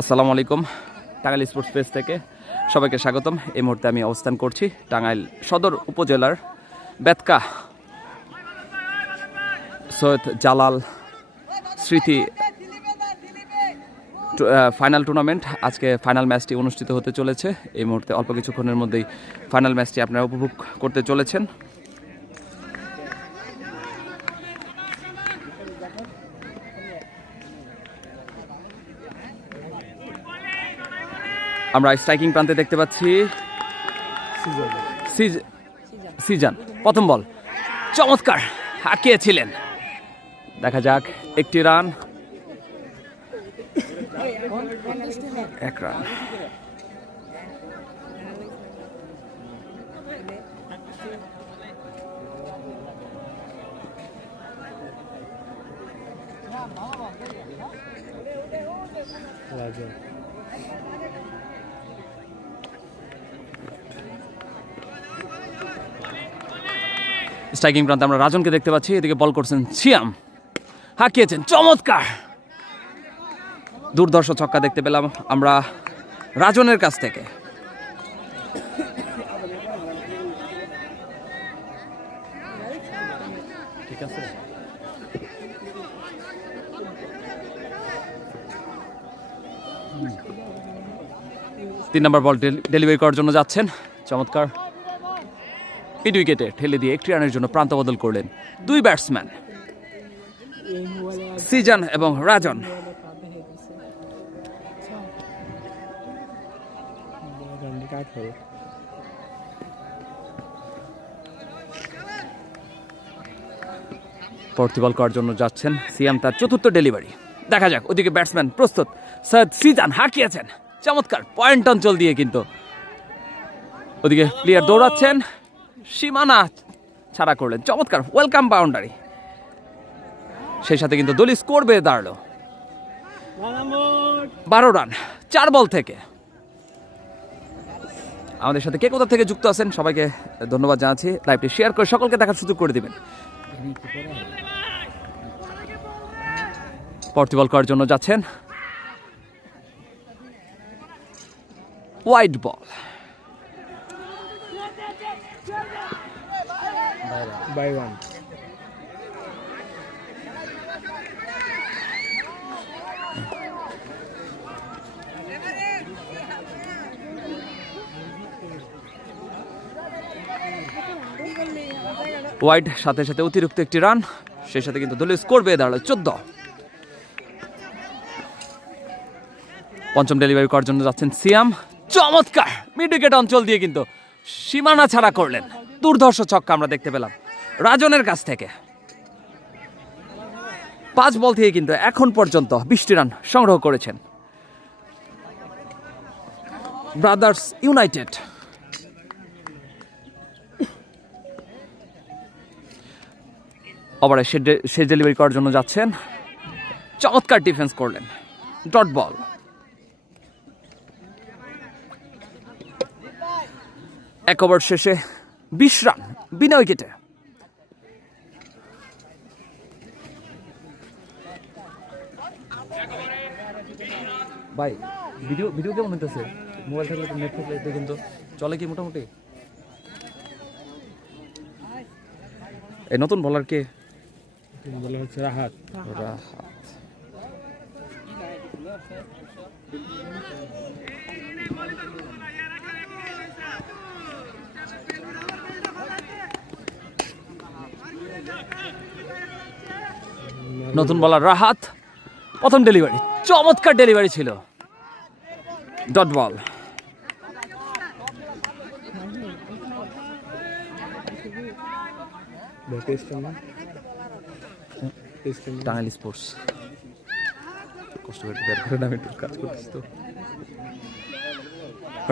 আসসালামু আলাইকুম। Tangail sports page থেকে সবাইকে স্বাগতম। এই মুহূর্তে আমি অবস্থান করছি টাঙ্গাইল সদর উপজেলার বেতকা সৈয়দ জালাল স্মৃতি ফাইনাল টুর্নামেন্ট। আজকে ফাইনাল ম্যাচটি অনুষ্ঠিত হতে চলেছে। এই মুহূর্তে অল্প কিছুক্ষণের মধ্যেই ফাইনাল ম্যাচটি আপনারা উপভোগ করতে চলেছেন। আমরা স্ট্রাইকিং প্রান্তে দেখতে পাচ্ছি সিজান। প্রথম বল চমৎকার হাঁকিয়েছিলেন। দেখা যাক, একটি রান, এক রান। স্ট্রাইকিং প্রান্তে আমরা রাজনকে দেখতে পাচ্ছি। এদিকে বল করছেন সিয়াম, হাঁকিয়েছেন চমৎকার। দুর্ধর্ষ ছক্কা দেখতে পেলাম আমরা রাজনের কাছ থেকে। ঠিক আছে, তিন নম্বর বল ডেলিভারি করার জন্য যাচ্ছেন। চমৎকার মিড উইকেটে ঠেলে দিয়ে একটি রানের জন্য প্রান্ত বদল করলেন দুই ব্যাটসম্যান সিজান এবং রাজন। পরবর্তী বল করার জন্য যাচ্ছেন সিয়াম, তার চতুর্থ ডেলিভারি। দেখা যাক, ওদিকে ব্যাটসম্যান প্রস্তুত। সৈয়দ সিজান হাঁকিয়েছেন চমৎকার পয়েন্ট অঞ্চল দিয়ে, কিন্তু ওদিকে প্লেয়ার দৌড়াচ্ছেন, সীমানা ছাড়া করলেন চমৎকার ওয়েলকাম বাউন্ডারি। সেই সাথে কিন্তু দলীয় স্কোর বেড়ে দাঁড়ালো 12 রান 4 বল থেকে। আমাদের সাথে কে কোথা থেকে যুক্ত আছেন সবাইকে ধন্যবাদ জানাচ্ছি। লাইভটি শেয়ার করে সকলকে দেখার সুযোগ করে দিবেন। পরবর্তী বল করার জন্য যাচ্ছেন wide ball. by one. Wide সাথে সাথে অতিরিক্ত একটি রান, সেই সাথে কিন্তু দলীয় স্কোর বেড়ে দাঁড়ালো 14। পঞ্চম ডেলিভারি করার জন্য যাচ্ছেন সিয়াম, চমৎকার মিড উইকেট অঞ্চল দিয়ে কিন্তু সীমানা ছাড়া করলেন। দুর্ধর্ষ ছক্কা আমরা দেখতে পেলাম রাজনের কাছ থেকে। 5 বল থেকে কিন্তু এখন পর্যন্ত 20টি রান সংগ্রহ করেছেন ব্রাদার্স ইউনাইটেড। ওভারে শেষ ডেলিভারি করার জন্য যাচ্ছেন, চমৎকার ডিফেন্স করলেন, ডট বল। এক ওভার শেষে 20 রান বিনা উইকেটে। ভাই ভিডিও কেমন হইতেছে? মোবাইল থাকলে তো নেট থাকলে দেখুন তো চলে কি মোটামুটি? এই নতুন বলার কে? বলার হচ্ছে রাহাত। নতুন বলার রাহাত, প্রথম ডেলিভারি চমৎকার ডেলিভারি ছিল, ডট বল। টাঙ্গাইল স্পোর্টস কষ্ট করে বের করে আমি একটু কাজ করতেছি তো।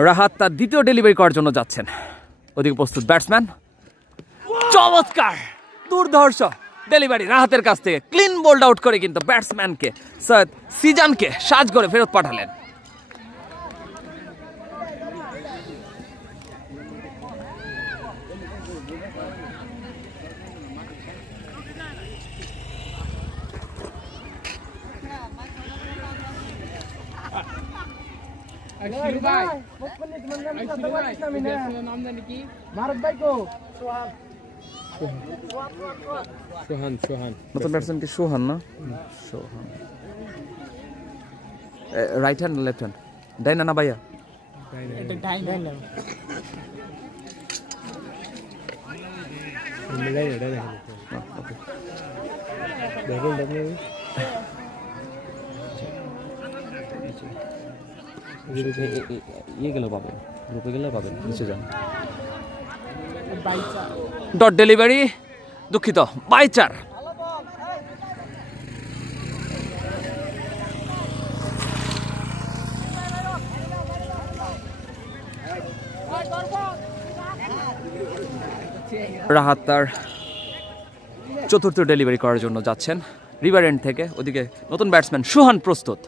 রাহাত তার দ্বিতীয় ডেলিভারি করার জন্য যাচ্ছেন। ওদিকে প্রস্তুত ব্যাটসম্যান, চমৎকার দুর্ধর্ষ ডেলিভারি রাহাতের কাছ থেকে। ক্লিন বোল্ড আউট করে কিন্তু ব্যাটসম্যানকে সৈয়দ সিজানকে সাজ করে ফেরত পাঠালেন। সোহান সোহান নতুন ব্যাটসম্যান কি সোহান না? Sohan right hand left hand ডাইনা না ভাইয়া? দেখুন দেখুন ইয়ে গেলে পাবেন, গ্রুপে গেলে পাবেন, নিচে যান। ডট ডেলিভারি, দুঃখিত, বাই 4। রাহাত তার চতুর্থ ডেলিভারি করার জন্য যাচ্ছেন রিভার এন্ড থেকে। ওদিকে নতুন ব্যাটসম্যান সুহান প্রস্তুত।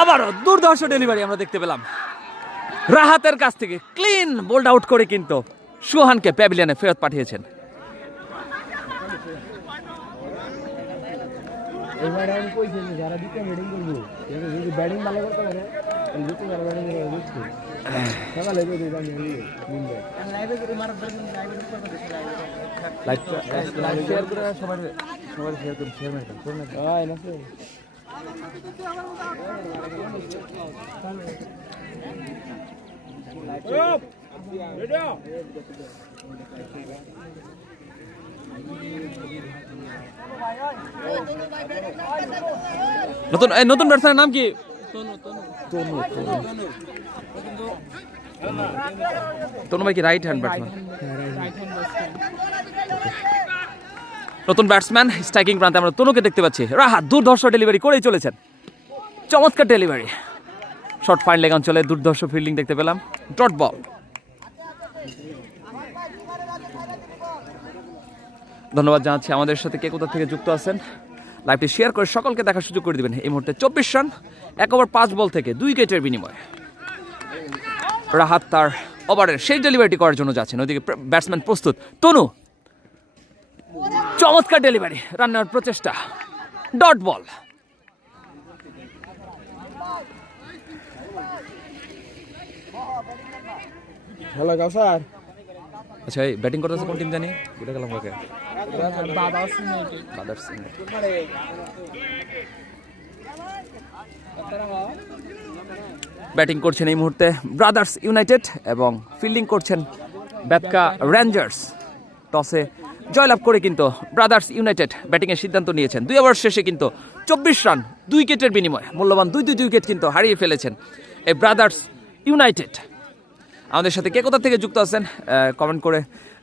আবারও দুর্ধর্ষ ডেলিভারি আমরা দেখতে পেলাম রাহাতের কাছ থেকে। ক্লিন বোল্ড আউট করে কিন্তু সুহানকে প্যাভিলিয়নে ফেরত পাঠিয়েছেন। এবার আমি কইছি যে যারা দিতে ব্যাটিং করবো যদি ব্যাটিং ভালো করতে পারে তাহলে দিতে যারা ব্যাটিং করবে বুঝছি সকালে কই দিই আমি নিন্দে লাইভে করে মার লাইভ শেয়ার করে সবাই শেয়ার করুন, শেয়ার করুন আয় না স্যার। নতুন নতুন ব্যাটসম্যানের নাম কি? তনু ভাই কি রাইট হ্যান্ড ব্যাটসম্যান? নতুন ব্যাটসম্যান স্ট্রাইকিং প্রান্তে আমরা তনুকে দেখতে পাচ্ছি। রাহাত দুর্ধর্ষ ডেলিভারি করেই চলেছেন, চমৎকার ডেলিভারি। শর্ট ফাইন লেগ অঞ্চলে দুর্ধর্ষ ফিল্ডিং দেখতে পেলাম। Dot ball. ধন্যবাদ জানাচ্ছি আমাদের সাথে কে কোথা থেকে যুক্ত আছেন। লাইভটি শেয়ার করে সকলকে দেখার সুযোগ করে দিবেন। এই মুহূর্তে 24 রান 1 ওভার 5 বল থেকে 2 উইকেটের বিনিময়ে রাহাত তার ওভারের শেষ ডেলিভারিটি করার জন্য যাচ্ছেন। ওইদিকে ব্যাটসম্যান প্রস্তুত। তনু চমৎকার ডেলিভারি, রান নেওয়ার প্রচেষ্টা। Dot ball. হ্যালো কাউসার, আচ্ছা এই ব্যাটিং করতেছে কোন টিম জানি? বুঝে গেলাম কাকে। ব্যাটিং করছেন এই মুহূর্তে ব্রাদার্স ইউনাইটেড এবং ফিল্ডিং করছেন বেতকা রেঞ্জার্স। টসে জয়লাভ করে কিন্তু ব্রাদার্স ইউনাইটেড ব্যাটিংয়ের সিদ্ধান্ত নিয়েছেন। 2 ওভার শেষে কিন্তু 24 রান 2 উইকেটের বিনিময়ে মূল্যবান 2 উইকেট কিন্তু হারিয়ে ফেলেছেন এই ব্রাদার্স ইউনাইটেড। আমাদের সাথে কে কোথা থেকে যুক্ত আছেন কমেন্ট করে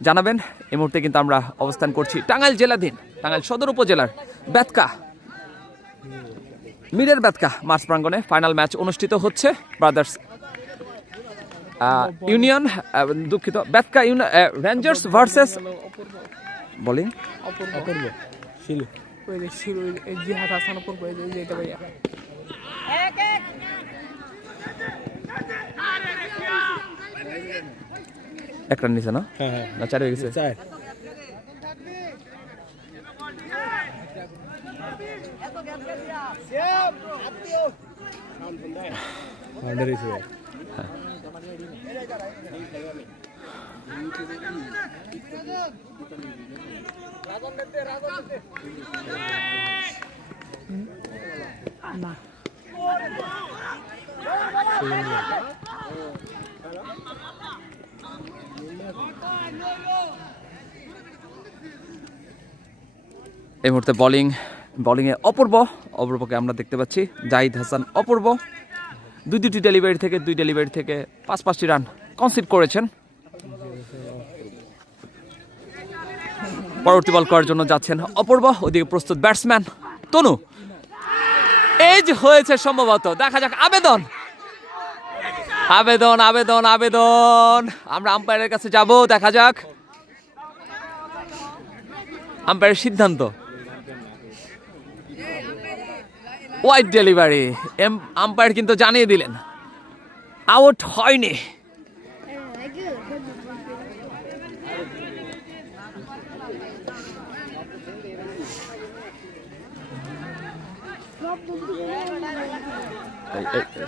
জানাবেন। এই মুহূর্তে কিন্তু আমরা অবস্থান করছি টাঙ্গাইল জেলাধীন টাঙ্গাইল সদর উপজেলার বেতকা মিরের বেতকা মাঠ প্রাঙ্গণে ফাইনাল ম্যাচ অনুষ্ঠিত হচ্ছে। ব্রাদার্স ইউনিয়ন, দুঃখিত, বেতকা রেঞ্জার্স ভার্সেস বোলিং অপূর্ব শিলু জিহাদ হাসান অপূর্ব এটা ভাইয়া এক রান নিচে না? হ্যাঁ না 4 হয়ে গেছে। 4 এই মুহূর্তে বোলিংয়ে অপূর্বকে আমরা দেখতে পাচ্ছি। জাহিদ হাসান অপূর্ব 2টি ডেলিভারি থেকে 2 ডেলিভারি থেকে 5-5টি রান কনসিড করেছেন। পরবর্তী বল করার জন্য যাচ্ছেন অপূর্ব। ওদিকে প্রস্তুত ব্যাটসম্যান তনু। এজ হয়েছে সম্ভবত, দেখা যাক। আবেদন আমরা আম্পায়ারের কাছে যাব, দেখা যাক আম্পায়ারের সিদ্ধান্ত। ওয়াইড ডেলিভারি, আম্পায়ার কিন্তু জানিয়ে দিলেন আউট হয়নি।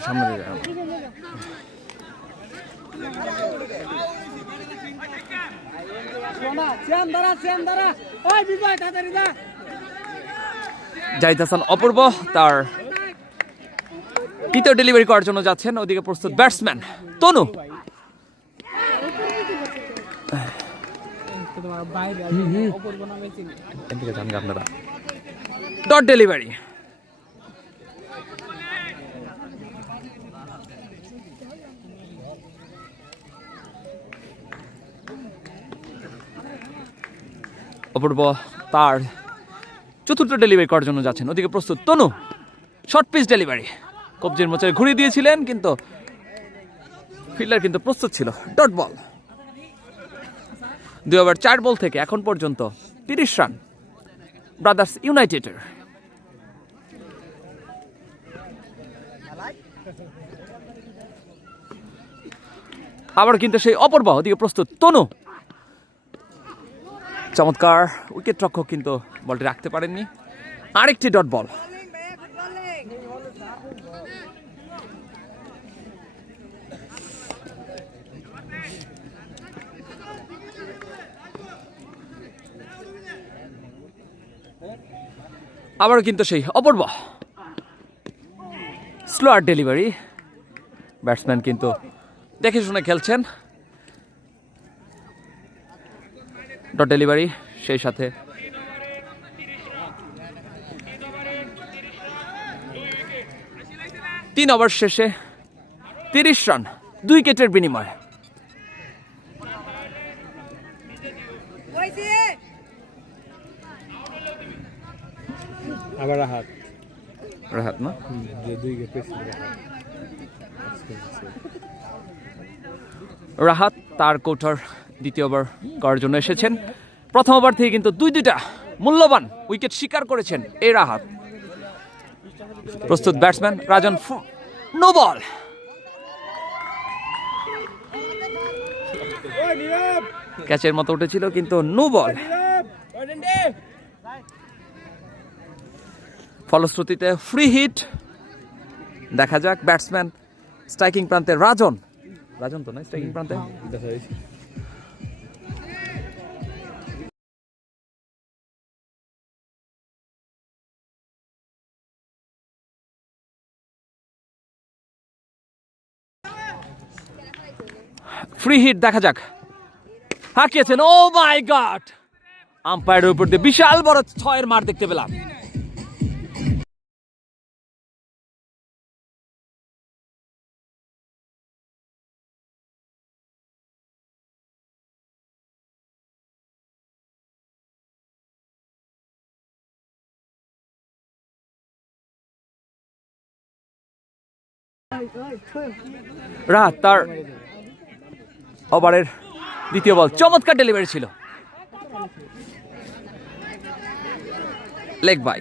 সামনে দিকে জাহিদ হাসান অপূর্ব তার তৃতীয় ডেলিভারি করার জন্য যাচ্ছেন। ওদিকে প্রস্তুত ব্যাটসম্যান তনু। আপনারা ডট ডেলিভারি। অপূর্ব তার চতুর্থ ডেলিভারি করার জন্য যাচ্ছেন। ওদিকে প্রস্তুত তনু, শর্ট পিচ ডেলিভারি। কবজির মোচায় ঘুরিয়ে দিয়েছিলেন কিন্তু ফিল্ডার কিন্তু প্রস্তুত ছিল। Dot ball. 2 ওভার 4 বল থেকে এখন পর্যন্ত 30 রান ব্রাদার্স ইউনাইটেডের। আবার কিন্তু সেই অপূর্ব। ওদিকে প্রস্তুত তনু, চমৎকার উইকেট রক্ষক কিন্তু বলটি রাখতে পারেননি। আরেকটি ডট বল। আবার কিন্তু সেই অপূর্ব স্লোয়ার ডেলিভারি। ব্যাটসম্যান কিন্তু দেখে শুনে খেলছেন। ডট ডেলিভারি, সেই সাথে তিন ওভার শেষে 30 রান 2 উইকেটের বিনিময়ে। আবার রাহাত রাহাত না, রাহাত তার কোঠার দ্বিতীয় ওভার করার জন্য এসেছেন। প্রথম ওভার থেকে কিন্তু দুইটা মূল্যবান উইকেট শিকার করেছেন এই রাহাত। প্রস্তুত ব্যাটসম্যান রাজন, নো বল। ক্যাচের মতো উঠেছিল কিন্তু নো বল। ফলশ্রুতিতে ফ্রি হিট। দেখা যাক ব্যাটসম্যান স্ট্রাইকিং প্রান্তে রাজন তো নয়, স্ট্রাইকিং প্রান্তে ফ্রি হিট। দেখা যাক হাঁকিয়েছেন। ও মাই গড, আম্পায়ারের উপর দিয়ে বিশাল বড় 6-এর মার দেখতে পেলাম। রাহাত তার ওভারের দ্বিতীয় বল, চমৎকার ডেলিভারি ছিল, লেগ বাই।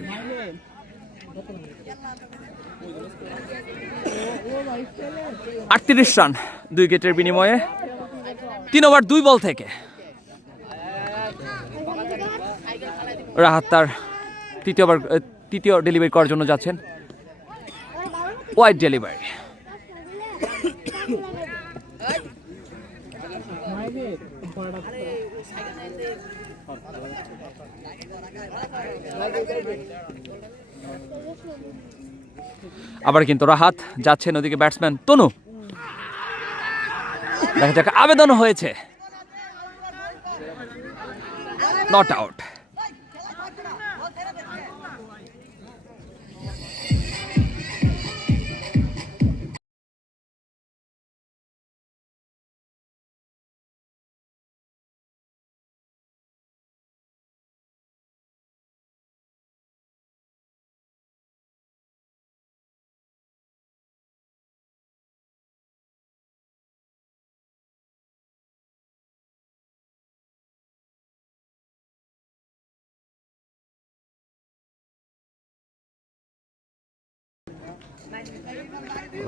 আটত্রিশ রান 2 উইকেটের বিনিময়ে 3 ওভার 2 বল থেকে। রাহাত তার তৃতীয় ডেলিভারি করার জন্য যাচ্ছেন। Wide delivery. আবার কিন্তু রাহাত যাচ্ছেন। ওদিকে ব্যাটসম্যান তনু। দেখা যাক, আবেদন হয়েছে, নট আউট।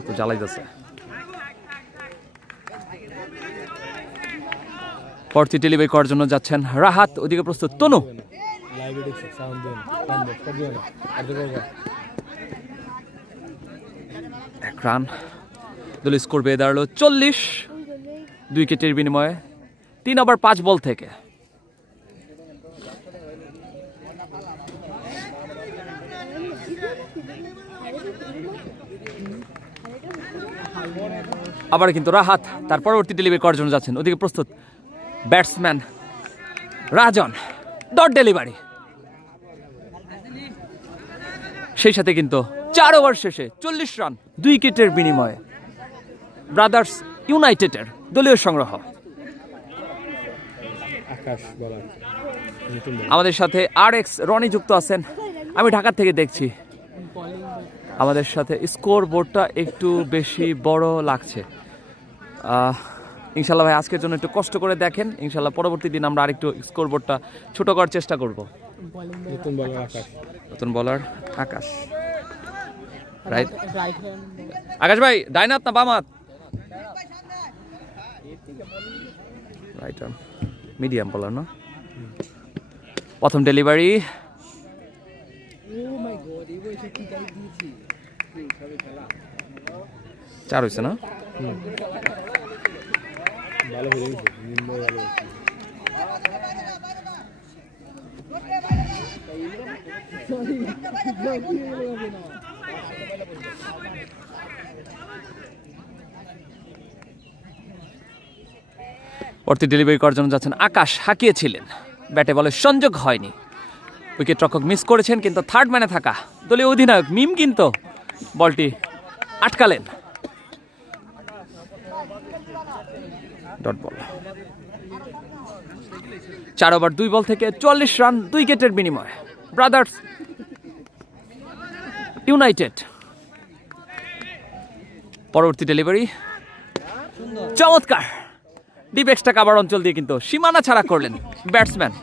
তো জ্বালাইতেছে। পরবর্তী ডেলিভারি করার জন্য যাচ্ছেন রাহাত, ওদিকে প্রস্তুত তনু। লাইভে দেখছি সাউন্ড দেন সাউন্ড কর দিও না আর দেখো এক রান, দলীয় স্কোর পেয়ে দাঁড়ালো 40, 2 উইকেটের বিনিময়ে 3 ওভার 5 বল থেকে। আবার কিন্তু রাহাত তার পরবর্তী ডেলিভারি করার জন্য যাচ্ছেন, ওদিকে প্রস্তুত ব্যাটসম্যান রাজন, ডট ডেলিভারি। সেই সাথে কিন্তু 4 ওভার শেষে 40 রান 2 উইকেটের বিনিময়ে ব্রাদার্স ইউনাইটেডের দলীয় সংগ্রহ। আকাশ বলার আমাদের সাথে RX রনি যুক্ত আছেন, আমি ঢাকা থেকে দেখছি। আমাদের সাথে স্কোর বোর্ডটা একটু বেশি বড় লাগছে। ইনশাল্লাহ ভাই আজকের জন্য একটু কষ্ট করে দেখেন, ইনশাল্লাহ পরবর্তী দিন আমরা আরেকটু স্কোর বোর্ডটা ছোট করার চেষ্টা করব। নতুন বলার আকাশ, নতুন বলার আকাশ, রাইট আকাশ ভাই, ডাইনাত না বামাত? রাইট আর্ম, মিডিয়াম বলার না। প্রথম ডেলিভারি, চার হয়েছে না? ভালো হয়ে গেছে, নিম্ন ভালো হয়েছে। পরবর্তী ডেলিভারি করার জন্য যাচ্ছেন আকাশ, হাঁকিয়েছিলেন, ব্যাটে বলে সংযোগ হয়নি, উইকেট রক্ষক মিস করেছেন, কিন্তু থার্ড ম্যানে থাকা দলীয় অধিনায়ক মিম কিন্তু বলটি আটকালেন। ডট বল, 4 ওভার 2 বল থেকে 40 রান 2 উইকেটের বিনিময়ে ব্রাদার্স ইউনাইটেড। পরবর্তী ডেলিভারি চমৎকার, ডিপ এক্সট্রা কাভার অঞ্চল দিয়ে কিন্তু সীমানা ছাড়া করলেন ব্যাটসম্যান।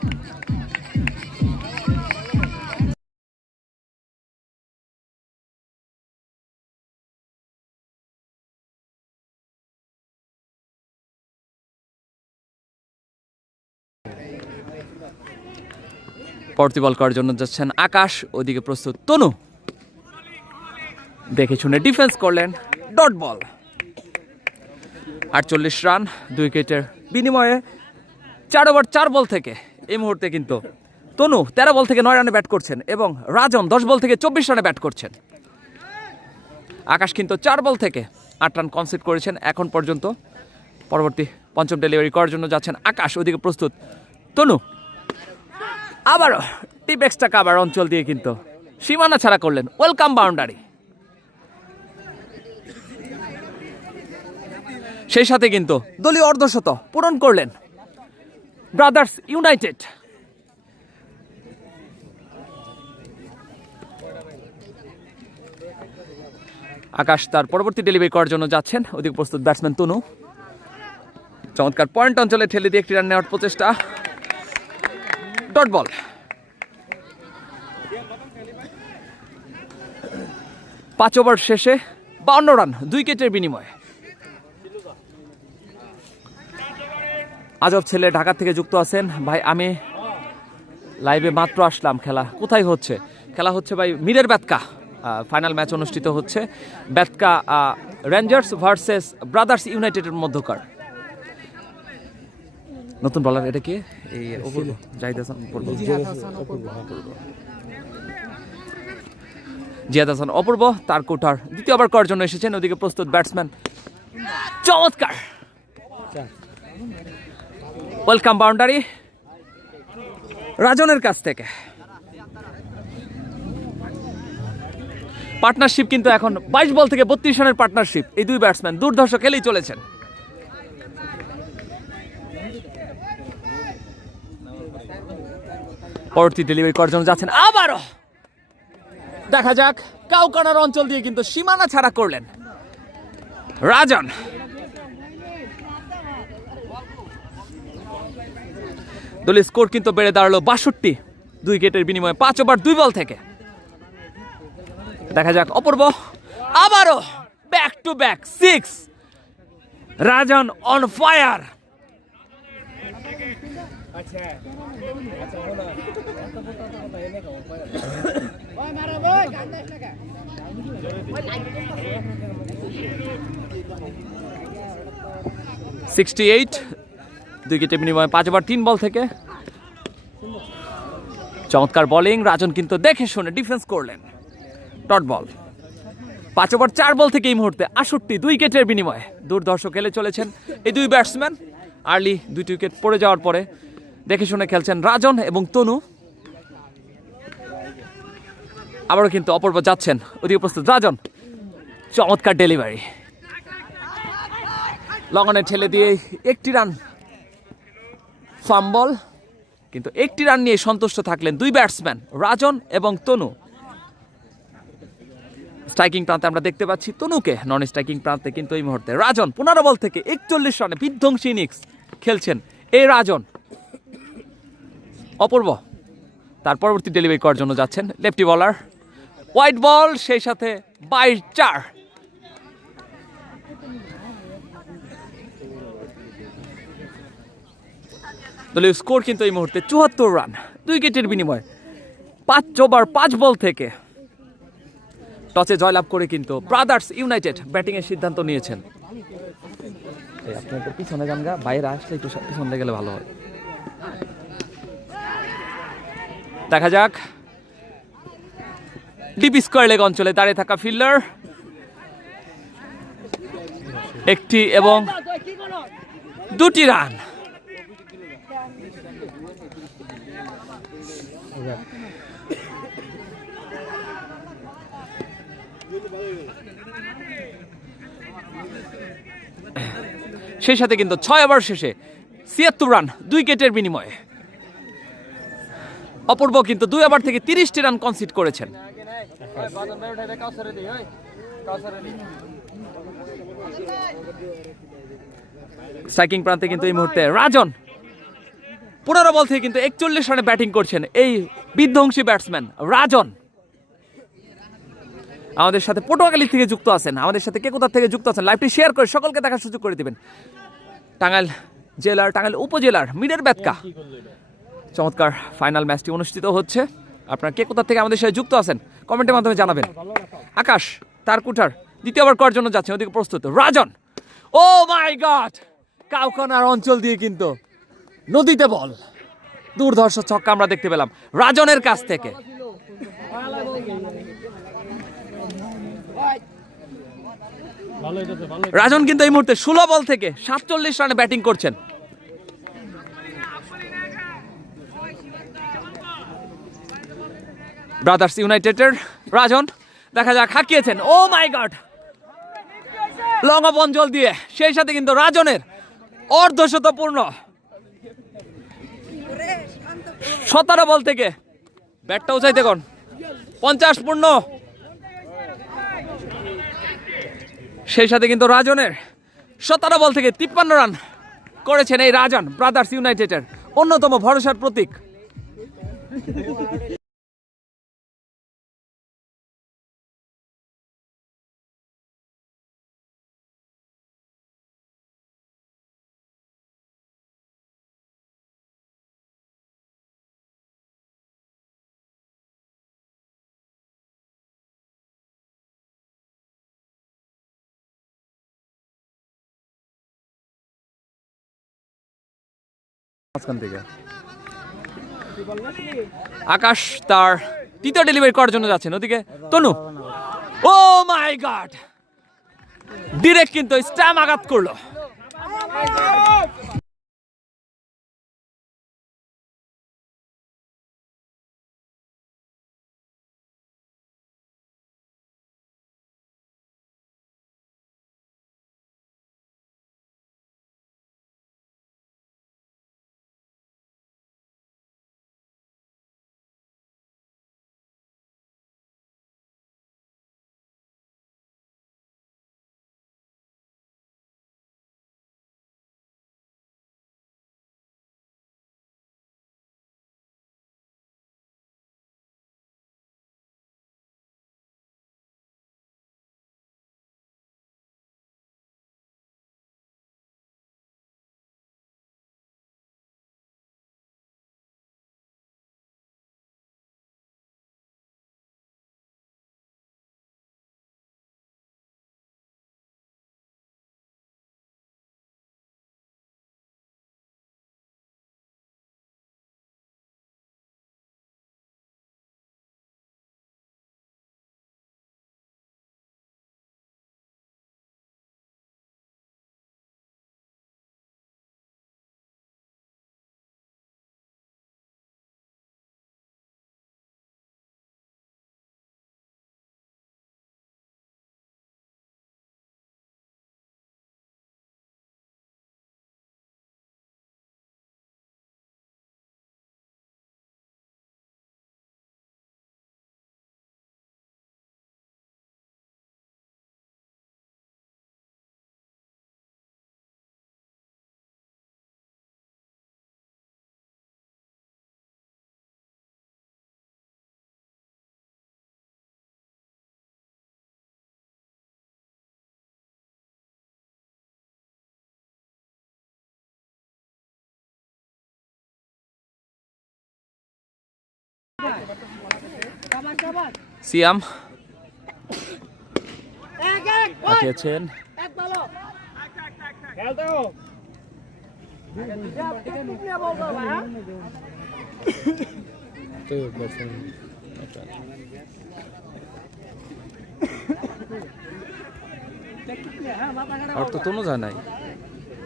পরবর্তী বল করার জন্য যাচ্ছেন আকাশ, ওদিকে প্রস্তুত তনু, দেখে শুনে ডিফেন্স করলেন, ডট বল। 48 রান 2 উইকেটের বিনিময়ে 4 ওভার 4 বল থেকে এই মুহূর্তে কিন্তু তনু 13 বল থেকে 9 রানে ব্যাট করছেন এবং রাজন 10 বল থেকে 24 রানে ব্যাট করছেন। আকাশ কিন্তু 4 বল থেকে 8 রান কনসিড করেছেন এখন পর্যন্ত। পরবর্তী পঞ্চম ডেলিভারি করার জন্য যাচ্ছেন আকাশ, ওদিকে প্রস্তুত তনু, আবারও টিপ এক্সট্রা কাভার অঞ্চল দিয়ে কিন্তু সীমানা ছাড়া করলেন, ওয়েলকাম বাউন্ডারি। সেই সাথে কিন্তু দলীয় অর্ধশত পূরণ করলেন ব্রাদার্স ইউনাইটেড। আকাশ তার পরবর্তী ডেলিভারি করার জন্য যাচ্ছেন, ওদিকে প্রস্তুত ব্যাটসম্যান তনু, চমৎকার পয়েন্ট অঞ্চলে ঠেলে দিয়ে একটি রান নেওয়ার প্রচেষ্টা, ডট বল। পাঁচ ওভার শেষে 52 রান 2 উইকেটের বিনিময়ে। আজব ছেলে ঢাকা থেকে যুক্ত আছেন ভাই, আমি লাইভে মাত্র আসলাম। খেলা কোথায় হচ্ছে? খেলা হচ্ছে ভাই মিরের ব্যাতকা, ফাইনাল ম্যাচ অনুষ্ঠিত হচ্ছে ব্যাতকা রেঞ্জার্স ভার্সেস ব্রাদার্স ইউনাইটেডের মধ্যকার। নতুন বলার এটা কি? এই জাহিদ হাসান, জিয়াদ হাসান অপূর্ব তার কোঠার দ্বিতীয় ওভার করার জন্য এসেছেন, ওদিকে প্রস্তুত ব্যাটসম্যান, চমৎকার ওয়েলকাম বাউন্ডারি রাজনের কাছ থেকে। পার্টনারশিপ কিন্তু এখন 22 বল থেকে 32 রানের পার্টনারশিপ, এই দুই ব্যাটসম্যান দুর্ধর্ষ খেলেই চলেছেন। পরবর্তী ডেলিভারি করার জন্য যাচ্ছেন আবারও, দেখা যাক কাউকানার অঞ্চল দিয়ে কিন্তু সীমানা ছাড়া করলেন রাজন। দলের স্কোর কিন্তু বেড়ে দাঁড়ালো 62, 2 উইকেটের বিনিময়ে 5 ওভার 2 বল থেকে। দেখা যাক অপূর্ব, আবারও back to back 6, Rajan on fire. আচ্ছা আচ্ছা বলো এত কথা এনে খাও ওই মারা ওই গান দাস টাকা ওই লাইট 68 2 উইকেটের বিনিময়ে 5 ওভার 3 বল থেকে চমৎকার বোলিং রাজন কিন্তু দেখে শুনে ডিফেন্স করলেন ডট বল 5 ওভার 4 বল থেকে এই মুহূর্তে 68 2 উইকেটের বিনিময়ে দুর্ধর্ষ খেলে চলেছেন এই দুই ব্যাটসম্যান আর্লি 2টি উইকেট পড়ে যাওয়ার পরে দেখে শুনে খেলছেন রাজন এবং তনু আবারও কিন্তু অপূর্ব যাচ্ছেন ওদিকে প্রস্তুত রাজন চমৎকার ডেলিভারি লগনে ঠেলে দিয়ে একটি রান ফাম্বল কিন্তু একটি রান নিয়ে সন্তুষ্ট থাকলেন দুই ব্যাটসম্যান রাজন এবং তনু স্ট্রাইকিং প্রান্তে আমরা দেখতে পাচ্ছি তনুকে নন স্ট্রাইকিং প্রান্তে কিন্তু এই মুহূর্তে রাজন 15 বল থেকে 41 রানে বিধ্বংসী ইনিংস খেলছেন এই রাজন অপূর্ব তার পরবর্তী ডেলিভারি করার জন্য যাচ্ছেন লেফটি বলার হোয়াইট বল সেই সাথে 22-4 দলীয় স্কোর কিন্তু এই মুহূর্তে 74 রান 2 উইকেটের বিনিময়ে 5 ওভার 5 বল থেকে টসে জয়লাভ করে কিন্তু ব্রাদার্স ইউনাইটেড ব্যাটিং এর সিদ্ধান্ত নিয়েছেন আপনি একটু পিছনে যান গা বাইরে আসলে একটু পিছনে গেলে ভালো হয় দেখা যাক ডিপ স্কয়ার লেগ অঞ্চলে দাঁড়িয়ে থাকা ফিল্ডার একটি এবং দুটি রান সেই সাথে কিন্তু 6 ওভার শেষে 76 রান 2 উইকেটের বিনিময়ে অপূর্ব কিন্তু 2 ওভার থেকে 30টি রান কনসিড করেছেন স্ট্রাইকিং প্রান্তে কিন্তু এই মুহূর্তে রাজন 15 বল থেকে কিন্তু 41 রানে ব্যাটিং করছেন এই বিধ্বংসী ব্যাটসম্যান রাজন আমাদের সাথে পটুয়াখালী থেকে যুক্ত আছেন আমাদের সাথে কে কোথা থেকে যুক্ত আছেন লাইভটি শেয়ার করে সকলকে দেখার সুযোগ করে দিবেন টাঙ্গাইল জেলার টাঙ্গাইল উপজেলার মিডের বেতকা চমৎকার ফাইনাল ম্যাচটি অনুষ্ঠিত হচ্ছে আপনারা কে কোথা থেকে আমাদের সাথে যুক্ত আছেন কমেন্টের মাধ্যমে জানাবেন আকাশ তার কুঠার দ্বিতীয়বার করার জন্য যাচ্ছেন ওদিকে প্রস্তুত রাজন ও মাই গড কাউখানার অঞ্চল দিয়ে কিন্তু নদীতে বল দুর্ধর্ষ ছক্কা আমরা দেখতে পেলাম রাজনের কাছ থেকে রাজন কিন্তু এই মুহূর্তে 16 বল থেকে 47 রানে ব্যাটিং করছেন ব্রাদার্স ইউনাইটেডের রাজন দেখা যাক হাঁকিয়েছেন ও মাই গড লং অফ অঞ্চল দিয়ে সেই সাথে কিন্তু রাজনের অর্ধশতপূর্ণ 17 বল থেকে ব্যাটটা উঁচাইতে কোন 50 পূর্ণ সেই সাথে কিন্তু রাজনের 17 বল থেকে 53 রান করেছেন এই রাজন ব্রাদার্স ইউনাইটেডের অন্যতম ভরসার প্রতীক আকাশ তার তৃতীয় ডেলিভারি করার জন্য যাচ্ছেন ওদিকে তনু ও মাই গড ডিরেক্ট কিন্তু স্ট্যাম্প আঘাত করলো সিয়াম হাঁকিয়েছেন। আর তো তনু যায় নাই,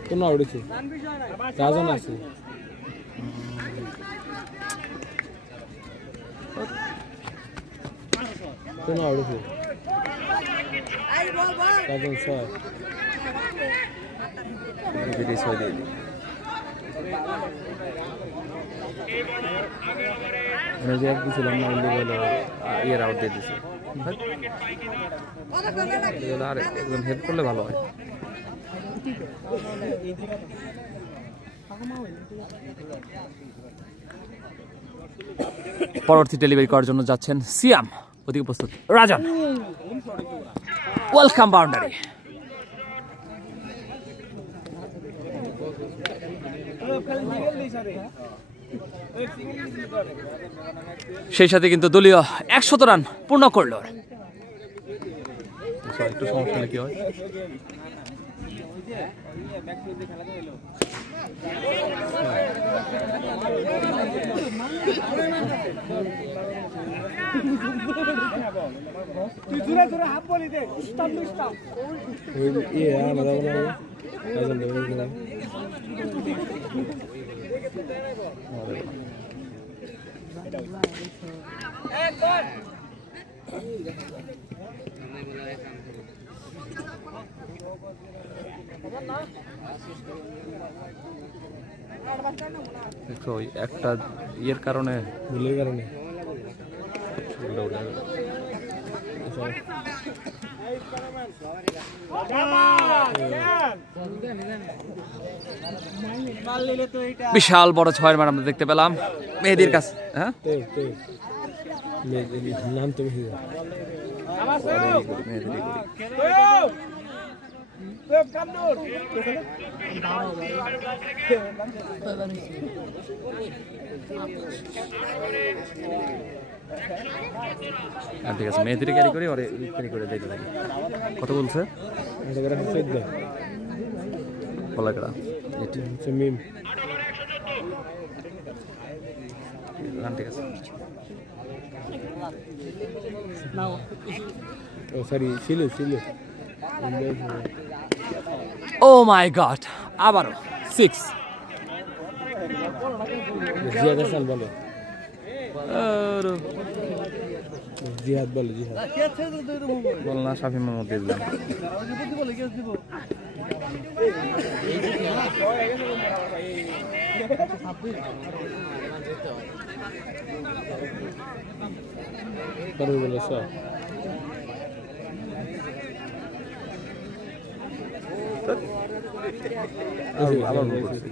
কোনো উড়েছে, রাজন আছে, কোনো উড়েছে, রাজন স্যার দিয়েছিলাম না, ইয়ের আউট দিয়ে দিছে। আর একজন হেল্প করলে ভালো হয়। পরবর্তী ডেলিভারি করার জন্য যাচ্ছেন সিয়াম, ওদিকে প্রস্তুত রাজন। Welcome boundary. সেই সাথে কিন্তু দলীয় 100 রান পূর্ণ করল। একটু সমস্যা নাকি হয়? দেখো একটা ইয়ের কারণে, ভুলের কারণে বিশাল বড় 6 মান আমরা দেখতে পেলাম মেহেদির কাছে। হ্যাঁ নাম তো ঠিক আছে, মেহেদির ক্যারি করি আর ক্যারি করে দিতে থাকি। কত বলছে? বলা করা মিম, ঠিক আছে। ও সরি ছিল ছিল। ও মাই গড, আবারও 6। জিহাদ হাসান বলো, জিহাদ বলো, জিহাদ বল না, শাফি মাহমুদ দিলাম। পারবে বলো সব। আবার ভুল করছি।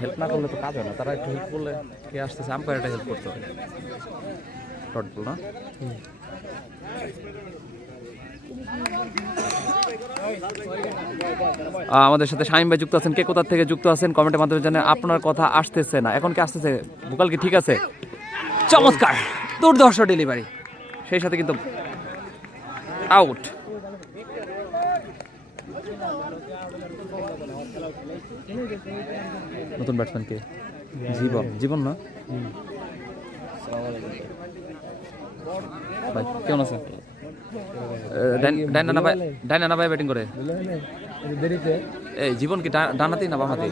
হেল্প না করলে তো কাজ হয় না, তারা একটু হেল্প করলে কে আসতেছে, আম্পায়ারটা হেল্প করতে হয়। ডট বল না। আমাদের সাথে শামিম ভাই যুক্ত আছেন, কে কোথা থেকে যুক্ত আছেন কমেন্টের মাধ্যমে জানেন। আপনার কথা আসতেছে না, এখন কি আসতেছে? ভোকাল কি ঠিক আছে? চমৎকার, দুর্ধর্ষ ডেলিভারি, সেই সাথে কিন্তু আউট। নতুন ব্যাটসম্যান কে? জীবন, জীবন না ভাই, কেমন আছে? ডাইনা ভাই ব্যাটিং করে। এই জীবন কি ডানাতি না বামাতি?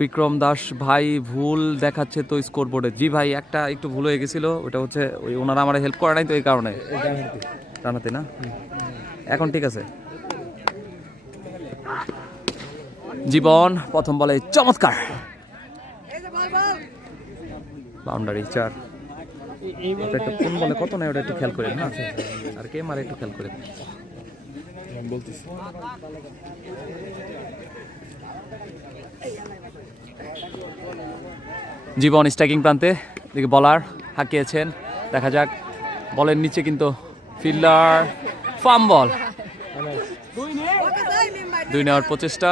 বিক্রম দাস ভাই ভুল দেখাচ্ছে তো স্কোর বোর্ডে। জি ভাই, একটা একটু ভুল হয়ে গেছিল, ওটা হচ্ছে ওই ওনারা আমার হেল্প করে নাই তো এই কারণে। ডানাতি না, এখন ঠিক আছে। জীবন প্রথম বলে চমৎকার বাউন্ডারি 4। ওটা একটু কোন বলে কত নাই ওটা একটু খেয়াল করে না, আর কে মারে একটু খেয়াল করে। জীবন স্ট্রাইকিং প্রান্তে, দিকে বলার হাঁকিয়েছেন, দেখা যাক। বলের নিচে কিন্তু ফিল্ডার, ফার্ম বল, 2 নেওয়ার প্রচেষ্টা,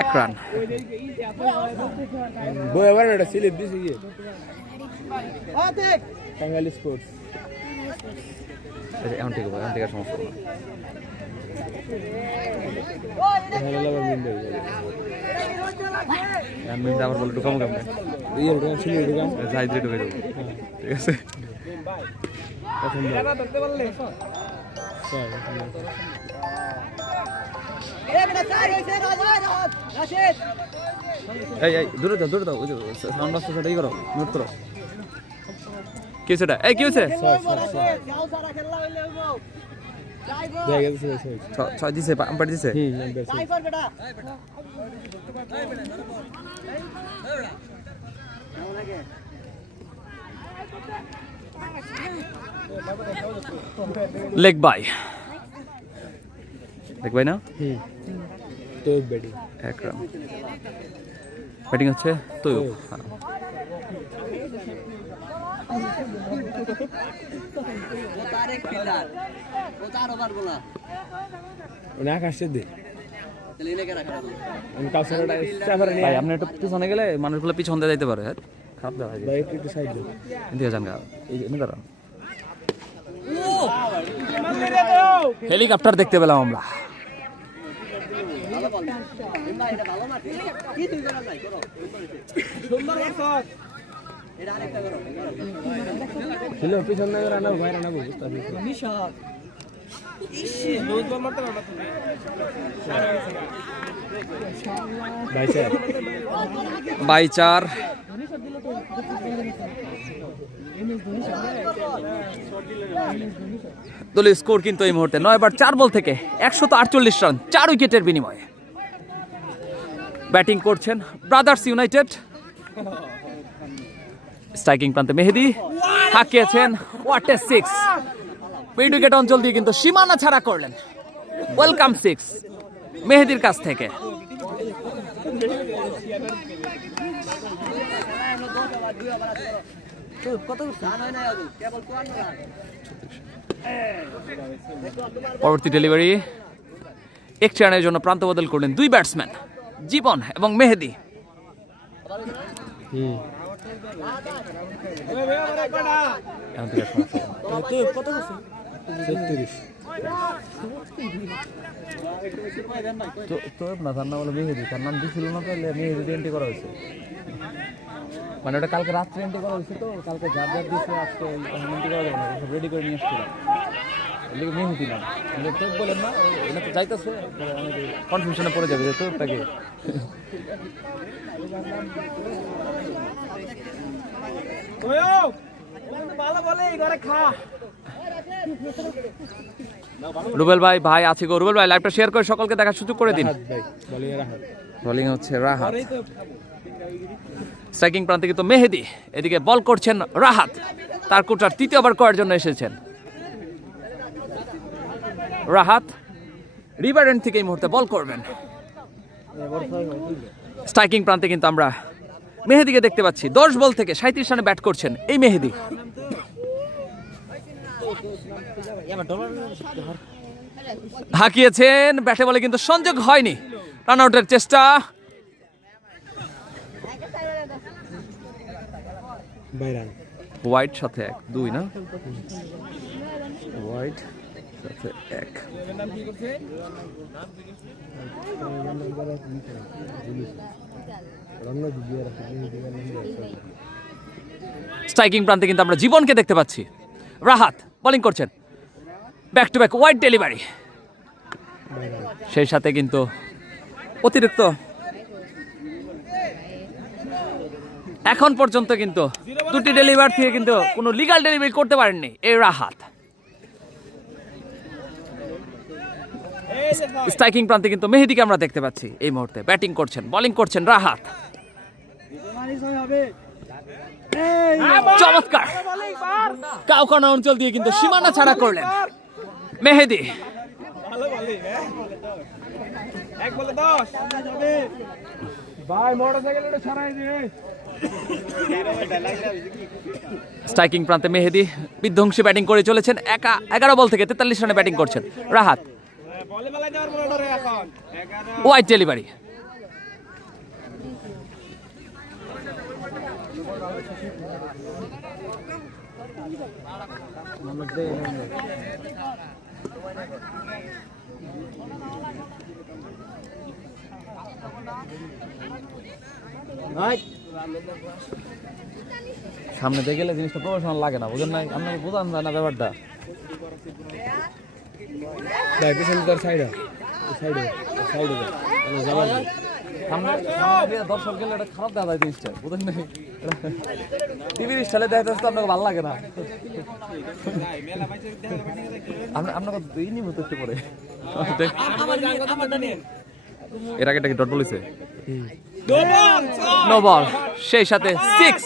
1 রান। বই আবার এটা স্লিপ দিছে কি টাঙ্গাইল স্পোর্টস এখন ঠিক হবে, এখন থেকে সমস্যা না। এখানে আবার মিন্ডে মিনিট আবার বলে ঢুকামো কেমন, এই ওটা ছিল ঢুকাম সাইড দিয়ে ঢুকে দেবো, ঠিক আছে। প্রথম ধরতে পারলে এই দূরে যাও, দূরে দাও, ওই যে সাউন্ড আসছে সেটাই করো, নোট করো। কি হয়েছে এটা? এই কি হয়েছে? ছয় দিছে, আম্পায়ার দিছে। লেগ বাই, লেগ বাই না, তো ব্যাটিং 1 রান। ব্যাটিং হচ্ছে তো আকাশে দে ভাই, আপনি একটু পিছনে গেলে মানুষগুলো পিছন দিয়ে যাইতে পারে। হ্যাঁ, খারাপ দেওয়া হয়। ভাই একটু সাইড দে এদিকে যান গা, এই যে দাঁড়ান। হেলিকপ্টার দেখতে পেলাম আমরা। ছিল পিছন না রানা ভাই রানা বুঝতা নিশা ইসি লোজ বল মারতে পারবা তুমি বাই 4। দলীয় স্কোর কিন্তু এই মুহূর্তে 9 4 বল থেকে 148 রান, 4 উইকেটের বিনিময়ে। ব্যাটিং করছেন ব্রাদার্স ইউনাইটেড। স্ট্রাইকিং প্রান্তে মেহেদি হাঁকিয়েছেন, হোয়াট এ 6। মিড উইকেট অঞ্চল দিয়ে কিন্তু সীমানা ছাড়া করলেন। ওয়েলকাম 6 মেহেদির কাছ থেকে। পরবর্তী ডেলিভারি, 1 রানের জন্য প্রান্ত বদল করলেন 2 ব্যাটসম্যান, জীবন এবং মেহেদি। তার নাম দিছিল না, তাহলে মেহেদি এন্ট্রি করা হয়েছে। মানে ওটা কালকে রাত্রে এন্ট্রি করা হয়েছে, তো কালকে যার যার দিচ্ছে আজকে এন্ট্রি করা যাবে না, সব রেডি করে নিয়ে আসছিলাম। এদিকে মেহেদি নাম তো বলেন না, এটা তো যাইতেছে, কনফিউশনে পড়ে যাবে যে তোরটাকে। রুবেল ভাই, ভাই আছে গো, রুবেল ভাই লাইভটা শেয়ার করে সকলকে দেখার সুযোগ করে দিন। বোলিং হচ্ছে রাহাত, স্ট্রাইকিং প্রান্তে কিন্তু মেহেদি, এদিকে বল করছেন রাহাত। তার কোটার 3য় ওভার করার জন্য এসেছেন রাহাত। রিভার এন্ড থেকে এই মুহূর্তে বল করবেন। স্ট্রাইকিং প্রান্তে কিন্তু আমরা মেহেদিকে দেখতে পাচ্ছি। 10 বল থেকে 37 রানে ব্যাট করছেন এই মেহেদি। হাঁকিয়েছেন, ব্যাটে বলে কিন্তু সংযোগ হয়নি। রান আউটের চেষ্টা, হোয়াইট সাথে 1 2 না, হোয়াইট সাথে 1। স্ট্রাইকিং প্রান্তে কিন্তু আমরা জীবনকে দেখতে পাচ্ছি। রাহাত বোলিং করছেন, back to back wide delivery, সেই সাথে কিন্তু অতিরিক্ত। এখন পর্যন্ত কিন্তু 2টি ডেলিভারি থেকে কিন্তু কোনো লিগ্যাল ডেলিভারি করতে পারেননি এই রাহাত। স্ট্রাইকিং প্রান্তে কিন্তু মেহেদিকে আমরা দেখতে পাচ্ছি এই মুহূর্তে। ব্যাটিং করছেন, বোলিং করছেন রাহাত। চমৎকার, কাউকানা অঞ্চল দিয়ে কিন্তু সীমানা ছাড়া করলেন মেহেদি। ভাই মোটরসাইকেলটা ছড়াই দে। স্ট্রাইকিং প্রান্তে মেহেদী বিধ্বংসী ব্যাটিং করে চলেছেন, একা 11 বল থেকে 43 রানে ব্যাটিং করছেন। রাহাত ওয়াইড ডেলিভারি, সামনে দিয়ে গেলে জিনিসটা প্রফেশনাল লাগে না, বুঝেন নাই? আপনাকে বোঝান যায় না ব্যাপারটা। ভাই পিছনে তোর সাইডে সাইডে সাইডে সামনে দিয়ে দর্শক গেলে এটা খারাপ দেখা যায় জিনিসটা, বুঝেন নাই? টিভির স্টাইলে দেখা যাচ্ছে, আপনাকে ভালো লাগে না। আপনাকে দুই নিমত একটু পরে এর আগে ডট বলেছে নো বল, সেই সাথে 6।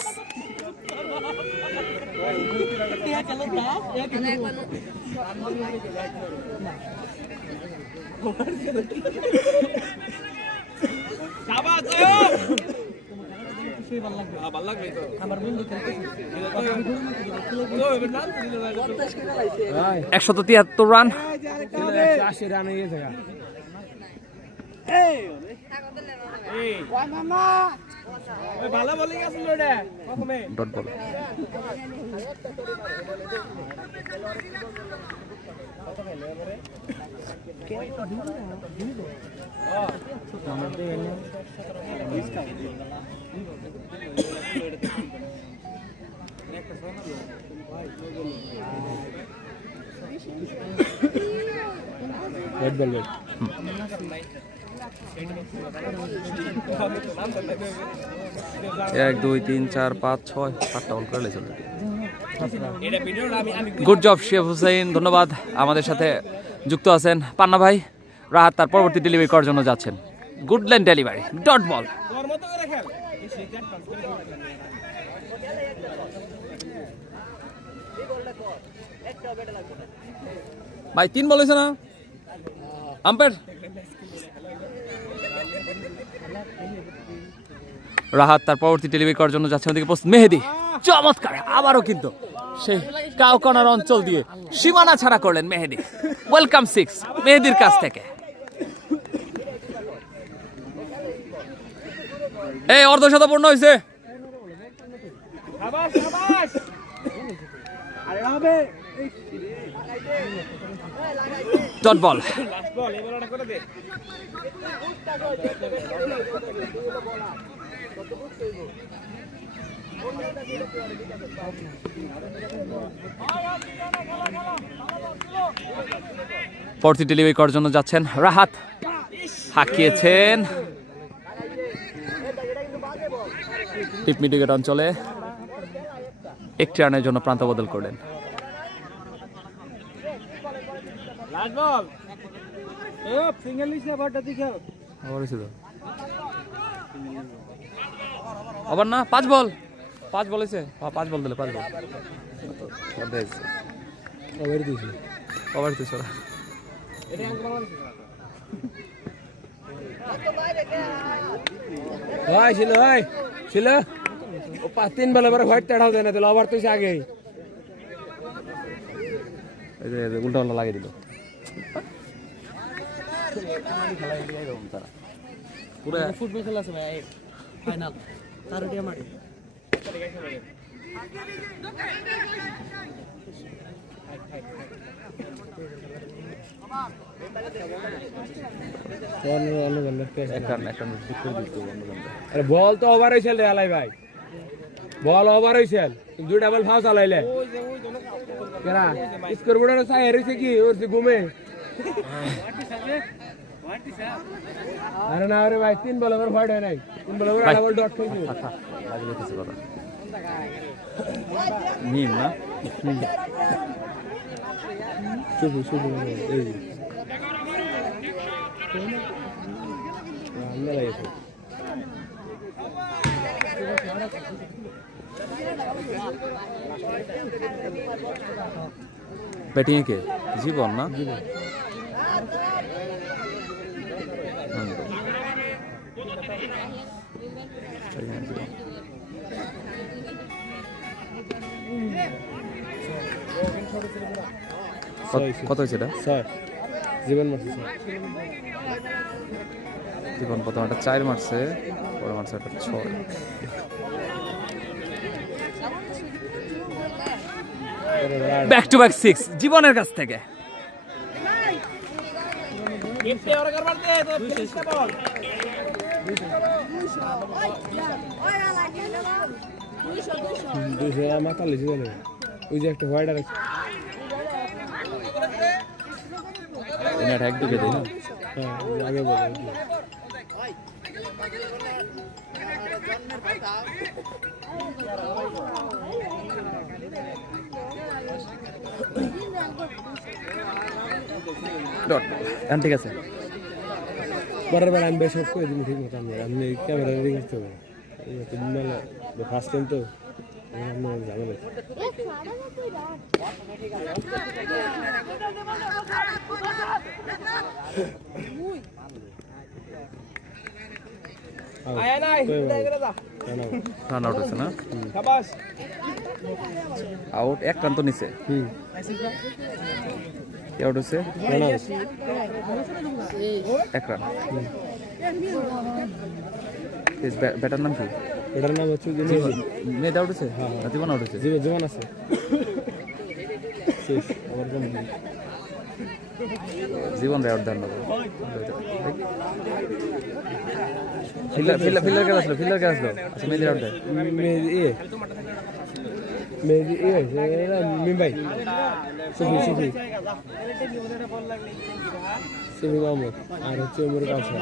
ভাই 173 রান, 180 রান হয়ে গেছে। Dot ball. রেড ভেলভেট 1 2 3 4 5 6 7টা বল করে চলে। গুড জব শেফ হুসাইন, ধন্যবাদ আমাদের সাথে যুক্ত আছেন। পান্না ভাই, রাহাত তার পরবর্তী ডেলিভারি করার জন্য যাচ্ছেন। Good line delivery, dot ball. ভাই 3 বল হয়েছে না? আম্পায়ার রাহাত তার পরবর্তী ডেলিভারি করার জন্য যাচ্ছে। ওদিকে পোস্ট মেহেদী, চমৎকার, আবারও কিন্তু সেই কাউকনার অঞ্চল দিয়ে সীমানা ছাড়া করলেন মেহেদী। ওয়েলকাম 6 মেহেদীর কাছ থেকে। এই অর্ধশতপূর্ণ হয়েছে। Dot ball. পরবর্তী ডেলিভারি করার জন্য যাচ্ছেন রাহাত, হাঁকিয়েছেন টিপ মিডিকেট অঞ্চলে, একটি রানের জন্য প্রান্ত বদল করলেন। আবার না 5 বল, 5 বলেছে, 5 বল দিলে 5 বল ওভার দিয়েছে। কভার দিছে ওরা। ভাই ছিল ভাই ছিল ও 5-3 বলে পরে হোয়াইট তেড়াও দেয় না, তাহলে ওভার তো আগে এই যে উল্টা উল্টা লাগিয়ে দিল পুরো। ফুটবল খেলা আছে ভাই, ফাইনাল তার ওটা মাঠে। আরে বল তো ওভার হয়েছিল রে আলাই ভাই, বল ওভার হয়েছিল, দুইটা বল ফাউল চালাইলে কেরা স্কোরবোর্ডের সাই হেরেছে কি ওর সে ঘুমে। আরে না রে ভাই 3 বল ওভার হোয়াইট হয় নাই, 3 বল ওভার ডাবল ডট খেলছে। নিম না শুভ শুভ এই আমরা লাগেছে ব্যাটিং কে জীবন না কত হয়েছে এটা? 6 জীবন মারছে 6 জীবন প্রথম একটা 4 মারছে, পরে মারছে একটা 6। ব্যাক টু ব্যাক 6 জীবনের কাছ থেকে। দুশো মাথা লিখে গেল ওই যে একটা হোয়াইট আর নেট হ্যাক ঢুকে দেয় না? হ্যাঁ আগে বলে ডট এখন ঠিক আছে। বরাবর আমি বেশ করে দিন ঠিক মতো আমি ক্যামেরা রেডি করতে হবে ফার্স্ট টাইম তো ঝামেলা রান আউট হয়েছে না? আউট, এক রান তো নিচে। কি আউট হয়েছে? এক রান। ব্যাটার নাম কি? এটার নাম হচ্ছে মেয়েদ আউট হয়েছে? জীবন আউট হয়েছে? জীবন আছে শেষ আবার জীবন রে আউট দেন ফিল্ডার কে আসলো? আচ্ছা মেয়েদের আউট দেয়। মুম্বাই সুফি মাহমুদ আর হচ্ছে উমর কাউসার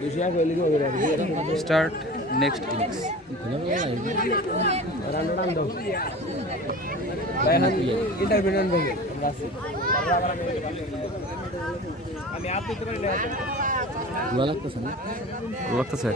200 কইলি স্টার্ট নেক্সট ইনিংস। রান দাও ইন্টারভিউ নেন ভাই আমি আপনি তো লাগতেছে।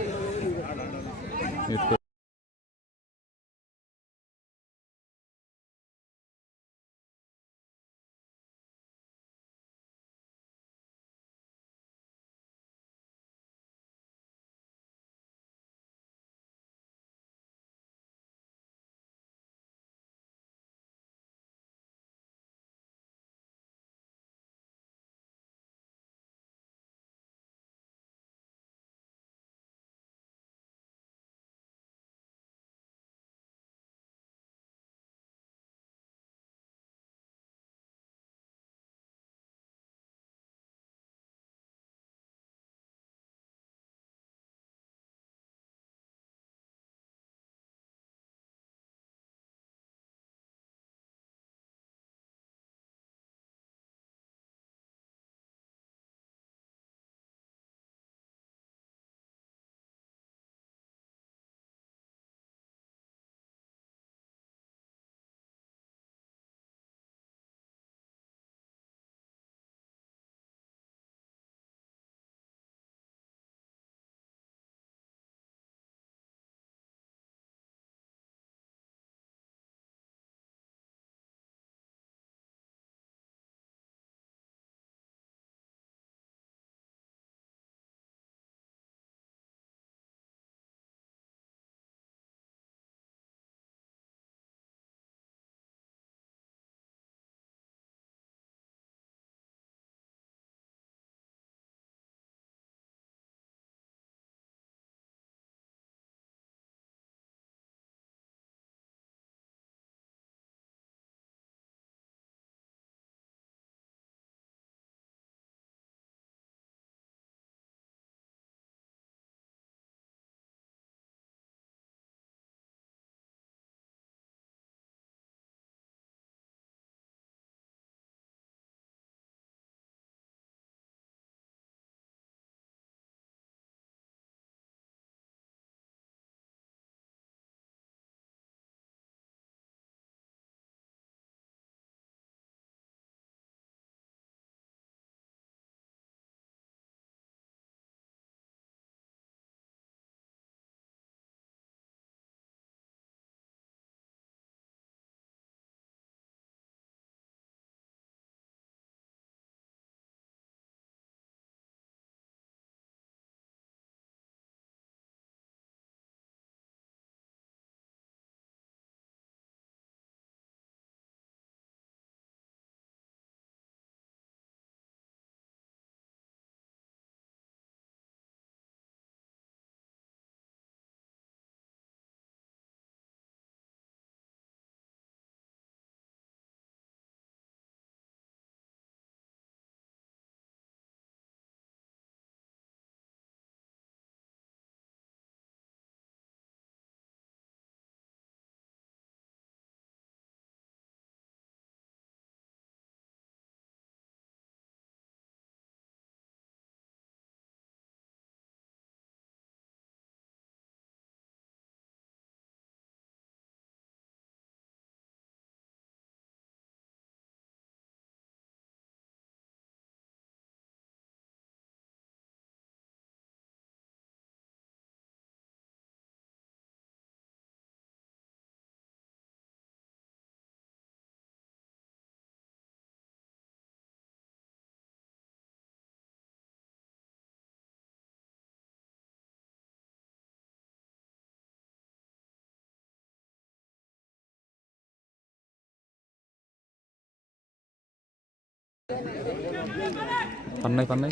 পান নাই পান নাই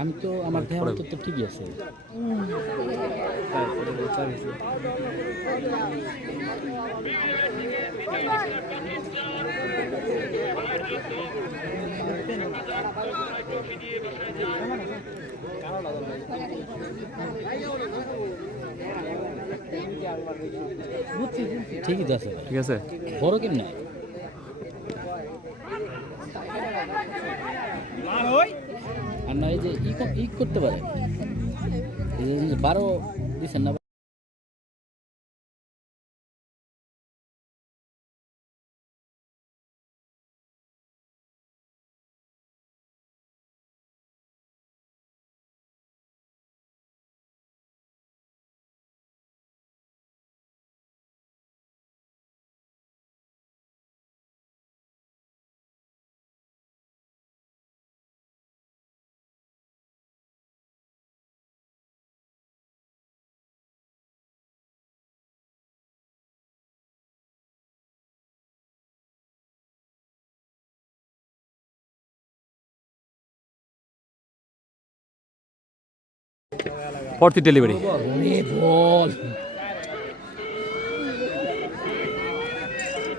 আমি তো আমার দেহ তো ঠিকই আছে। ঠিকই তো আছে, ঠিক আছে বড় কেমন আর না এই যে ই করতে পারে, এই যে 12 দিচ্ছেন না। পরতি ডেলিভারি বল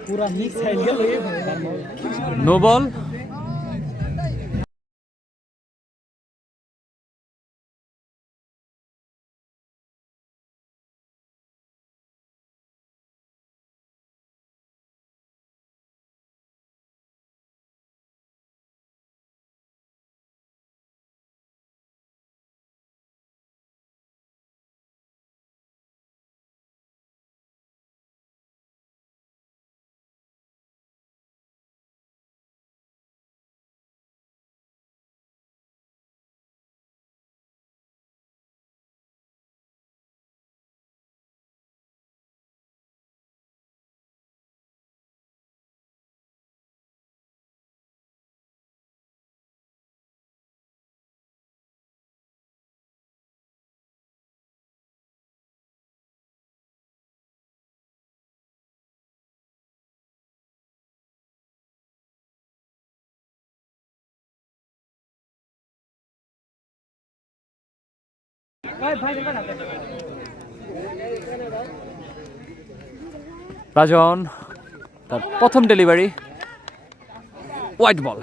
পুরা মিক্স হয়ে গেল। নো বল রাজন তার প্রথম ডেলিভারি হোয়াইট বল।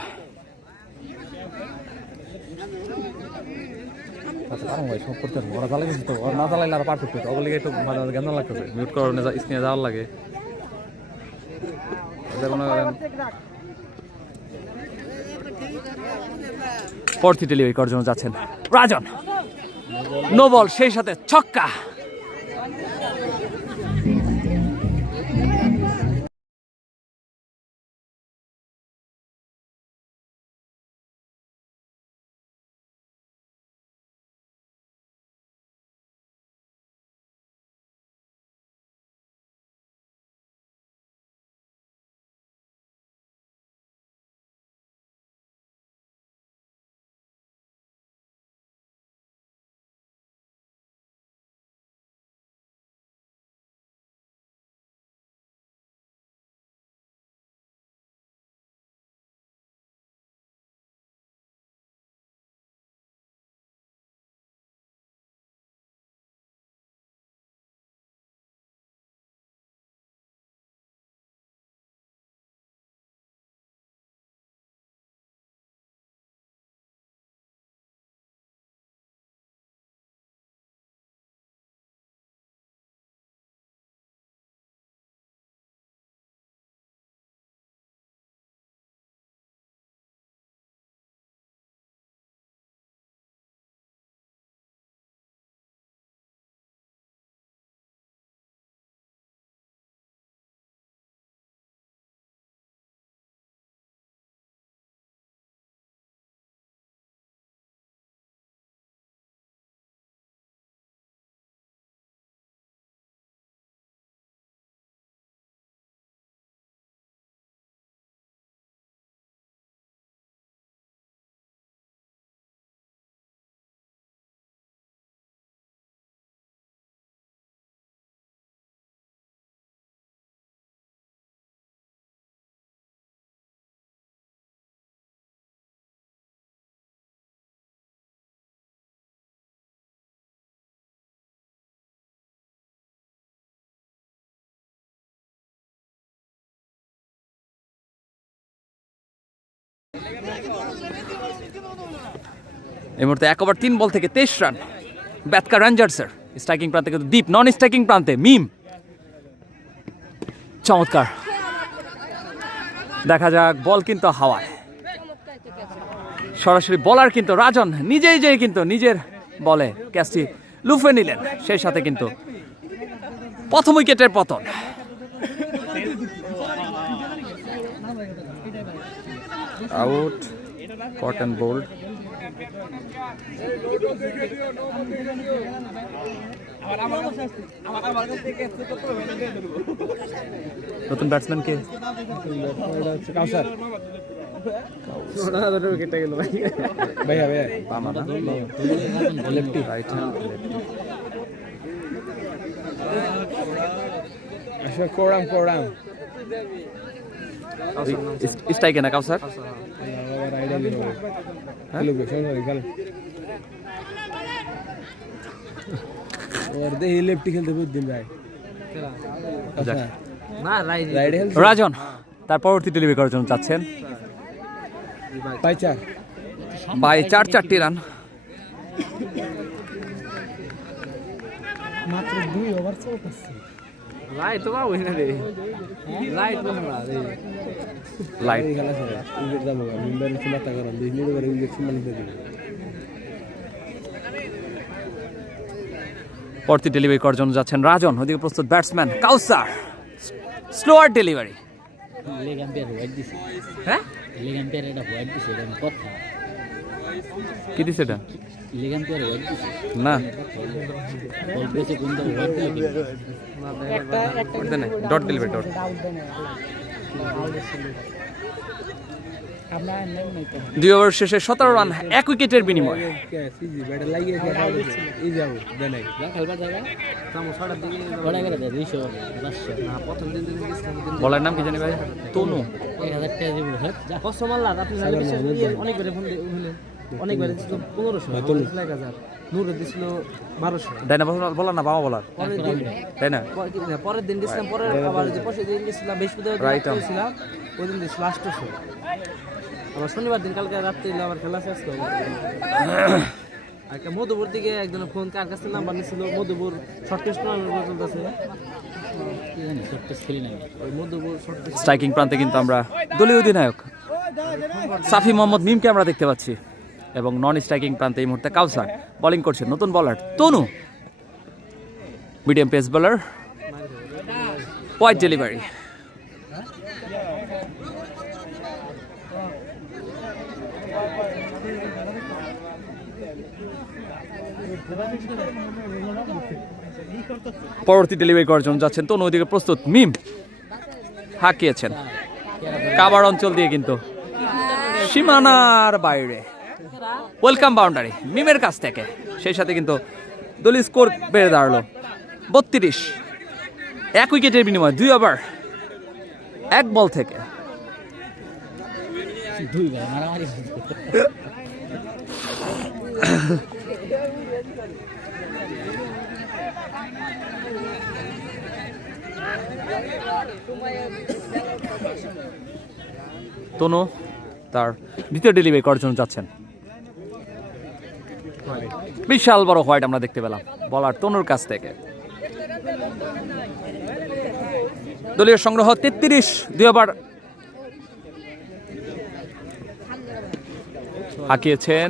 ওরা চালাইছে তো ওরা না চালাইলে আর পারফেক্ট হতো ওগুলো একটু মাঝে মাঝে গেন্দান লাগতেছে মিউট করার স্ক্রিনে যাওয়ার লাগে মনে করেন পরতি ডেলিভারি করার জন্য যাচ্ছেন রাজন। নো বল সেই সাথে ছক্কা। এই মুহূর্তে 1 ওভার 3 বল থেকে 23 রান ব্যাটকা রেঞ্জার্সের। স্ট্রাইকিং প্রান্তে কিন্তু দীপ, নন স্ট্রাইকিং প্রান্তে মিম। চমৎকার, দেখা যাক বল কিন্তু হাওয়ায়, সরাসরি বলার কিন্তু রাজন নিজেই যেই কিন্তু নিজের বলে ক্যাচটি লুফে নিলেন, সেই সাথে কিন্তু প্রথম উইকেটের পতন। Out, caught and bowled. নতুন ব্যাটসম্যান কে? কাউসার ভাইয়া ভাইয়া লেফটি, রাইট হ্যান্ড, আসলে কোরাম স্ট্রাইকে না কাউসার? লেফটি খেলতে বুঝদিন ভাই রাজন তার পরবর্তী ডেলিভারি করার জন্য চাচ্ছেন বাই 4 রান। মাত্র 2 ওভার চলতেছে। লাইট তো বাবু না রে, লাইট বাবা রে, লাইট খেলা ছেড়ে উইকেট যাবো মেম্বার চিন্তা করেন 2 মিনিট করে উইকেট সম্মান দিতে। পরবর্তী ডেলিভারি করার জন্য যাচ্ছেন রাজন, ওদিকে প্রস্তুত batsman Kausar. Slower delivery. Leg umpire wide দিছে। হ্যাঁ, লেগ আম্পায়ার এটা হোয়াইট দিছে, এটা কথা। কি দিছে এটা? লেগ আম্পায়ার হোয়াইট দিছে না, বল পেছে কোন দল হোয়াইট দিলে ওটা না, ডট ডেলিভারি, ডট। আপনার নেম নাই তো। 2 ওভার শেষে 17 রান 1 উইকেটের বিনিময়ে। সিজি ব্যাট লাগিয়ে এই যাবো দেলাই খেলবা জায়গা কাম 6টার দিকে বড় করে দেয় 200 500 না প্রথম দিন দিন বলার নাম কি জানি ভাই? তনু। 1000 টাকা দিব হ্যাঁ যা কষ্টমাল্লা আপনি অনেক করে ফোন দিলেন, অনেক করে দিছিল 1500 1000 নূরে দিছিল 1200। তাই না? বলার না, বাবা বলার, তাই না? পরের দিন দিছিলাম, পরের আবার যে পরশু দিন দিছিলাম, বৃহস্পতিবার দিছিলাম, ওই দিন দিছিল 800। আবার শনিবার দিন কালকে রাত্রে আবার খেলা শেষ করবো। একটা মধুপুর দিকে একজন ফোন কার কাছে নাম্বার নিছিল, মধুপুর শর্টেস্ট টুর্নামেন্ট চলতেছে, ওই মধুপুর শর্টেস্ট। স্ট্রাইকিং প্রান্তে কিন্তু আমরা দলীয় অধিনায়ক সাফি মোহাম্মদ মিমকে আমরা দেখতে পাচ্ছি, এবং নন স্ট্রাইকিং প্রান্তে এই মুহূর্তে কাউসার বোলিং করছেন নতুন bowler Tanu. Medium pace bowler, wide delivery. পরবর্তী ডেলিভারি করার জন্য যাচ্ছেন তনু, ওইদিকে প্রস্তুত মিম, হাঁকিয়েছেন কাবার অঞ্চল দিয়ে কিন্তু সীমানার বাইরে। ওয়েলকাম বাউন্ডারি মিমের কাছ থেকে, সেই সাথে কিন্তু দলীয় স্কোর বেড়ে দাঁড়ালো 32। 1 উইকেটের বিনিময়ে 2 ওভার 1 বল থেকে। দুই ভাই মারামারি তনু তার দ্বিতীয় ডেলিভারি করার জন্য যাচ্ছেন। বিশাল বড় হোয়াইট আমরা দেখতে পেলাম বলার তনুর কাছ থেকে। দলীয় সংগ্রহ 33, 2 ওভার। হাঁকিয়েছেন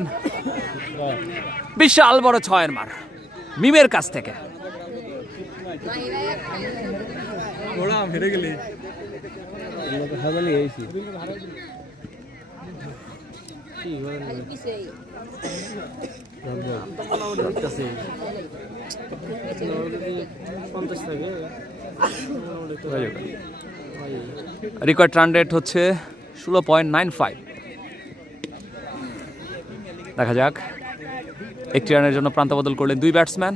বিশাল বড় 6-এর মার মিমের কাছ থেকে। হেরে গেলে রিকোয়ার্ড রান রেট হচ্ছে 16.95। দেখা যাক, 1 রানের জন্য প্রান্ত বদল করলেন 2 ব্যাটসম্যান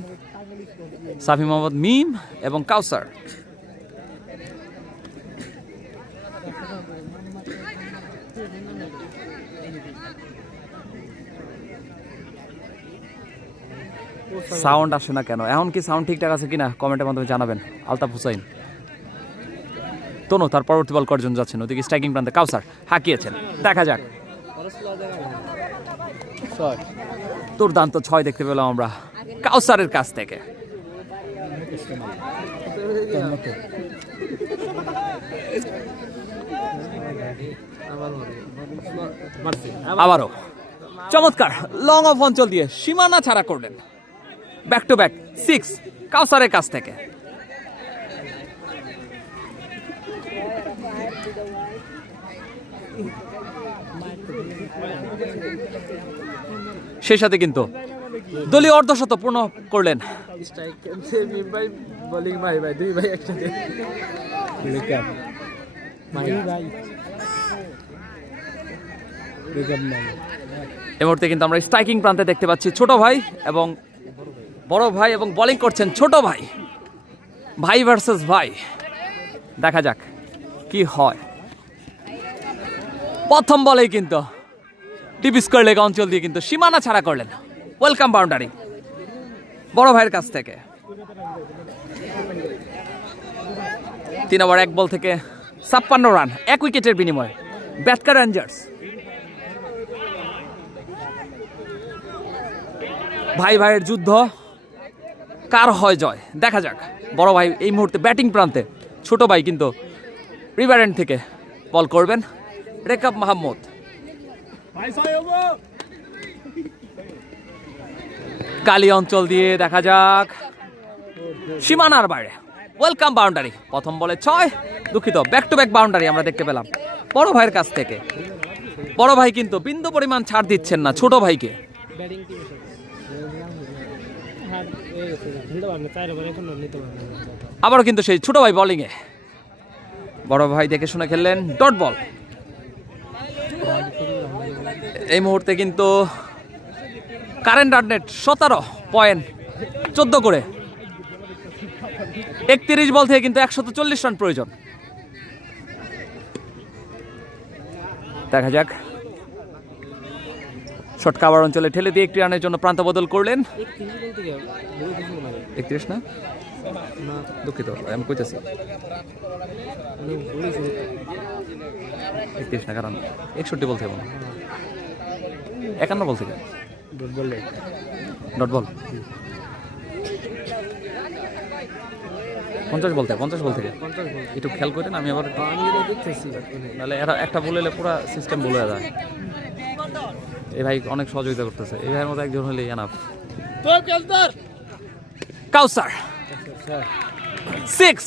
সাফি মোহাম্মদ মিম এবং কাউসার। সাউন্ড আসে না কেন? এখন কি সাউন্ড ঠিকঠাক আছে কিনা কমেন্টের মাধ্যমে জানাবেন। আলতাফ হুসাইন। তনু তার পরবর্তী বল করার জন্য যাচ্ছেন, ওদিকে স্ট্রাইকিং প্রান্তে কাউসার হাঁকিয়েছেন। দেখা যাক দুর্দান্ত 6 দেখতে পেলাম আমরা কাউসারের কাছ থেকে। আবারও চমৎকার লং অফ অঞ্চল দিয়ে সীমানা ছাড়া করলেন। ব্যাক টু ব্যাক 6 কাউসারের কাছ থেকে। সেই সাথে কিন্তু দলীয় অর্ধশত পূর্ণ করলেন। বোলিং ভাই ভাই দুই ভাই একসাথে এই মুহূর্তে কিন্তু আমরা স্ট্রাইকিং প্রান্তে দেখতে পাচ্ছি ছোট ভাই এবং বড় ভাই, এবং বোলিং করছেন ছোট ভাই। ভাই ভার্সেস ভাই, দেখা যাক কি হয়। প্রথম বলেই কিন্তু ডিপ স্কোয়ার লেগ অঞ্চল দিয়ে কিন্তু সীমানা ছাড়া করলেন। ওয়েলকাম বাউন্ডারি বড় ভাইয়ের কাছ থেকে। 3 ওভার 1 বল থেকে 56 রান 1 উইকেটের বিনিময়ে ব্যাটকার রেঞ্জার্স। ভাই ভাইয়ের যুদ্ধ, কার হয় জয় দেখা যাক। বড় ভাই এই মুহূর্তে ব্যাটিং প্রান্তে, ছোট ভাই কিন্তু রিভার এন্ড থেকে বল করবেন। রেকাব মাহমুদ কালী অঞ্চল দিয়ে দেখা যাক সীমানার বাইরে। ওয়েলকাম বাউন্ডারি প্রথম বলে 6, দুঃখিত ব্যাক টু ব্যাক বাউন্ডারি আমরা দেখতে পেলাম বড় ভাইয়ের কাছ থেকে। বড় ভাই কিন্তু বিন্দু পরিমাণ ছাড় দিচ্ছেন না ছোট ভাইকে। আবারও কিন্তু সেই ছোট ভাই বোলিং এ, বড় ভাই দেখে শুনে খেললেন ডট বল। এই মুহূর্তে কিন্তু কারেন্ট রান রেট 17.14 করে 31 বল থেকে কিন্তু 140 রান প্রয়োজন। দেখা যাক শর্ট কাভার অঞ্চলে ঠেলে দিয়ে 1 রানের জন্য প্রান্ত বদল করলেন। 31 না, দুঃখিত আমি কইতেছি 31 না, কারণ 61 বল থেকে 51 বল থেকে ডট বল 50 বল থেকে একটু খেয়াল করেন। আমি আবার নাহলে এরা একটা বলে পুরো সিস্টেম বলে যায়। এই ভাই অনেক সহযোগিতা করতেছে, এই ভাইয়ের মতো একজন হলে এনাফ। কাউসার 6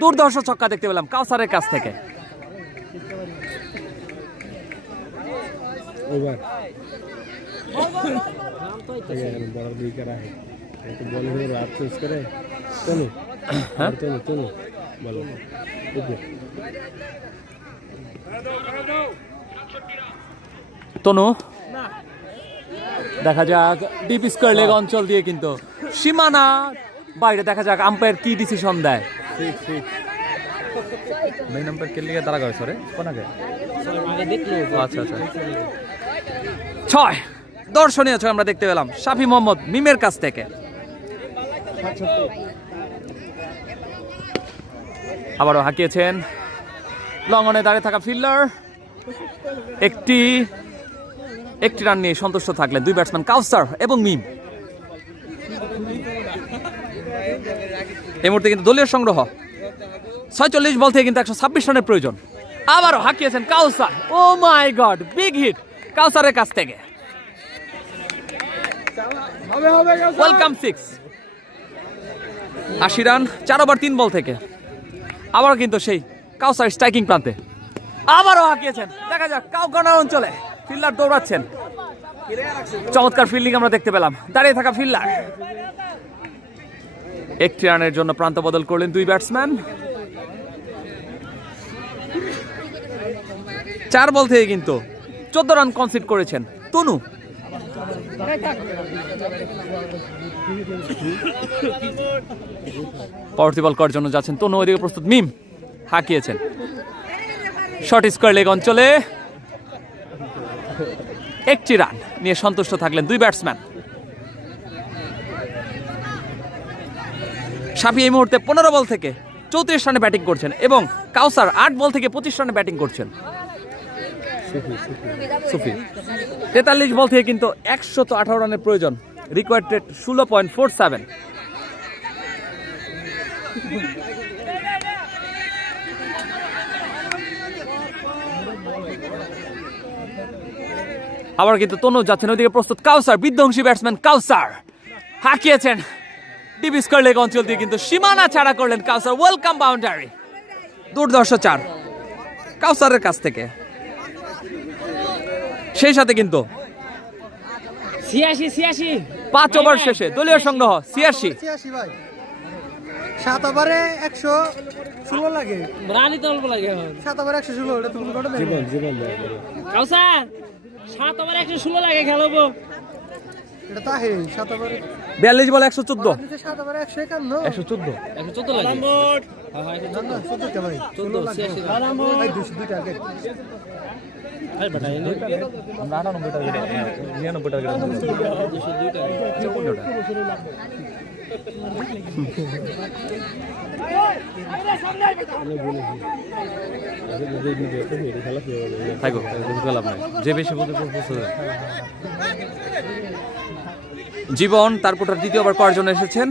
দুর্ধর্ষ ছক্কা দেখতে পেলাম কাউসারের কাছ থেকে। তনু দেখা যাক ডিপ স্কোয়ার লেগ অঞ্চল দিয়ে কিন্তু সীমানা বাইরে। দেখা যাক আম্পায়ার কি ডিসিশন দেয়। মেইন আম্পায়ার কে লিগে তারা গয় সরে কোনাকে আচ্ছা 6 দর্শনীয় ছয় আমরা দেখতে পেলাম শাফি মোহাম্মদ মিমের কাছ থেকে। আবারও হাঁকিয়েছেন লং অনে দাঁড়িয়ে থাকা ফিল্ডার। একটি রান নিয়ে সন্তুষ্ট থাকলেন 2 ব্যাটসম্যান কাউসার এবং মিম। এই মুহূর্তে কিন্তু দলীয় সংগ্রহ 46 বল থেকে কিন্তু 126 রানের প্রয়োজন। আবারও হাঁকিয়েছেন কাউসার। ও মাই গড, বিগ হিট কাউসারের কাছ থেকে। ওয়েলকাম 6 80 রান 4 ওভার 3 বল থেকে। আবারও কিন্তু সেই কাউসার স্ট্রাইকিং প্রান্তে আবারও হাঁকিয়েছেন। দেখা যাক কাউ কর্নার অঞ্চলে ফিল্ডার দৌড়াচ্ছেন। চমৎকার ফিল্ডিং আমরা দেখতে পেলাম দাঁড়িয়ে থাকা ফিল্ডার। 1 রানের জন্য প্রান্ত বদল করলেন 2 ব্যাটসম্যান। 4 বল থেকে কিন্তু 14 রান কনসিড করেছেন তনু। পরবর্তী বল করার জন্য যাচ্ছেন তনু, ওইদিকে প্রস্তুত মিম। হাঁকিয়েছেন শর্ট স্কোয়ার লেগ অঞ্চলে 1 রান নিয়ে সন্তুষ্ট থাকলেন 2 ব্যাটসম্যান। শাফি এই মুহূর্তে 15 বল থেকে 34 রানে ব্যাটিং করছেন এবং কাউসার 8 বল থেকে 25 রানে ব্যাটিং করছেন। সুফি 43 বল থেকে কিন্তু 118 রানের প্রয়োজন, রিকোয়ার্ড রেট 16.47। আবার কিন্তু তনু যাচ্ছেন ওইদিকে, প্রস্তুত কাউসার, বিধ্বংসী ব্যাটসম্যান কাউসার হাঁকিয়েছেন ডিপ স্কয়ার লেগ অঞ্চল দিয়ে, কিন্তু সীমানা ছাড়া করলেন কাউসার, ওয়েলকাম বাউন্ডারি, দুর্ধর্ষ 4 কাউসারের কাছ থেকে। সেই সাথে কিন্তু 5 ওভার শেষে দলীয় সংগ্রহ 86। 86 ভাই, 7 ওভারে 116 লাগে, রানি তো অল্প লাগে 7 ওভারে 116, এটা তো কোনো কথা নেই। কাউসার 7 ওভার 116 লাগে খেলবো, এটা তো হে 7 ওভারে 42 বলে 114, 7 ওভারে 151, 114 114 লাগে। হ্যাঁ হ্যাঁ 14 কে ভাই, 14 86 ভাই 202 টার্গেট। ভাই বেটা এনে আমরা 98 টার্গেট 99 টার্গেট 202 টাকা। থাকো কিছু লাভ নাই, যে বেশি বুঝে জীবন তারপর দ্বিতীয়বার করার জন্য এসেছেন।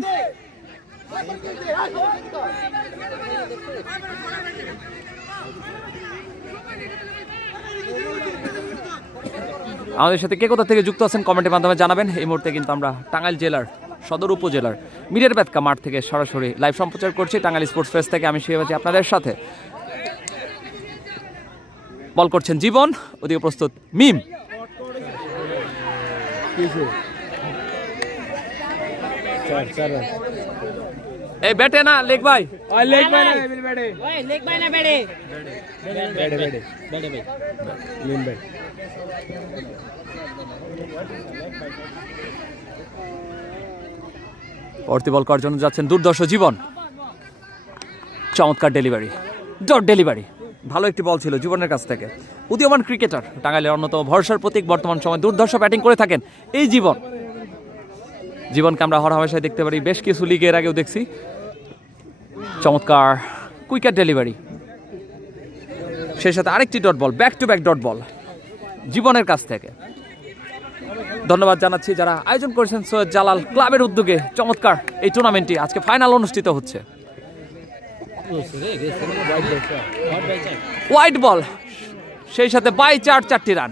আমাদের সাথে কে কোথা থেকে যুক্ত আছেন কমেন্টের মাধ্যমে জানাবেন। এই মুহূর্তে কিন্তু আমরা টাঙ্গাইল জেলার সদর উপজেলার মিরের বেতকা মাঠ থেকে সরাসরি লাইভ সম্প্রচার করছি টাঙ্গাইল স্পোর্টস ফেস্ট থেকে। আমি শিবাজি আপনাদের সাথে। বল করছেন জীবন, ওদিকে প্রস্তুত মিম, এই ব্যাটে না লেগ ভাই, লেগ বাই না এবিল ব্যাটে, ওই লেগ বাই না ব্যাটে, ব্যাটে ব্যাটে ভাই লিন ব্যাট। পরবর্তী বল করার জন্য যাচ্ছেন দুর্দর্শ জীবন, চমৎকার ডেলিভারি, ডট ডেলিভারি, ভালো একটি বল ছিল জীবনের কাছ থেকে। উদীয়মান ক্রিকেটার, টাঙ্গাইলের অন্যতম ভরসার প্রতীক, বর্তমান সময় দুর্ধর্ষ ব্যাটিং করে থাকেন এই জীবন। জীবনকে আমরা হরহামেশায় দেখতে পারি, বেশ কিছু লিগের আগেও দেখছি। চমৎকার কুইকার ডেলিভারি, সেই সাথে আরেকটি dot ball, back to back dot ball জীবনের কাছ থেকে। ধন্যবাদ জানাচ্ছি যারা আয়োজন করেছেন সৈয়দ জালাল ক্লাবের উদ্যোগে চমৎকার এই টুর্নামেন্টটি আজকে ফাইনাল অনুষ্ঠিত হচ্ছে। হোয়াইট বল, সেই সাথে বাই 4টি রান।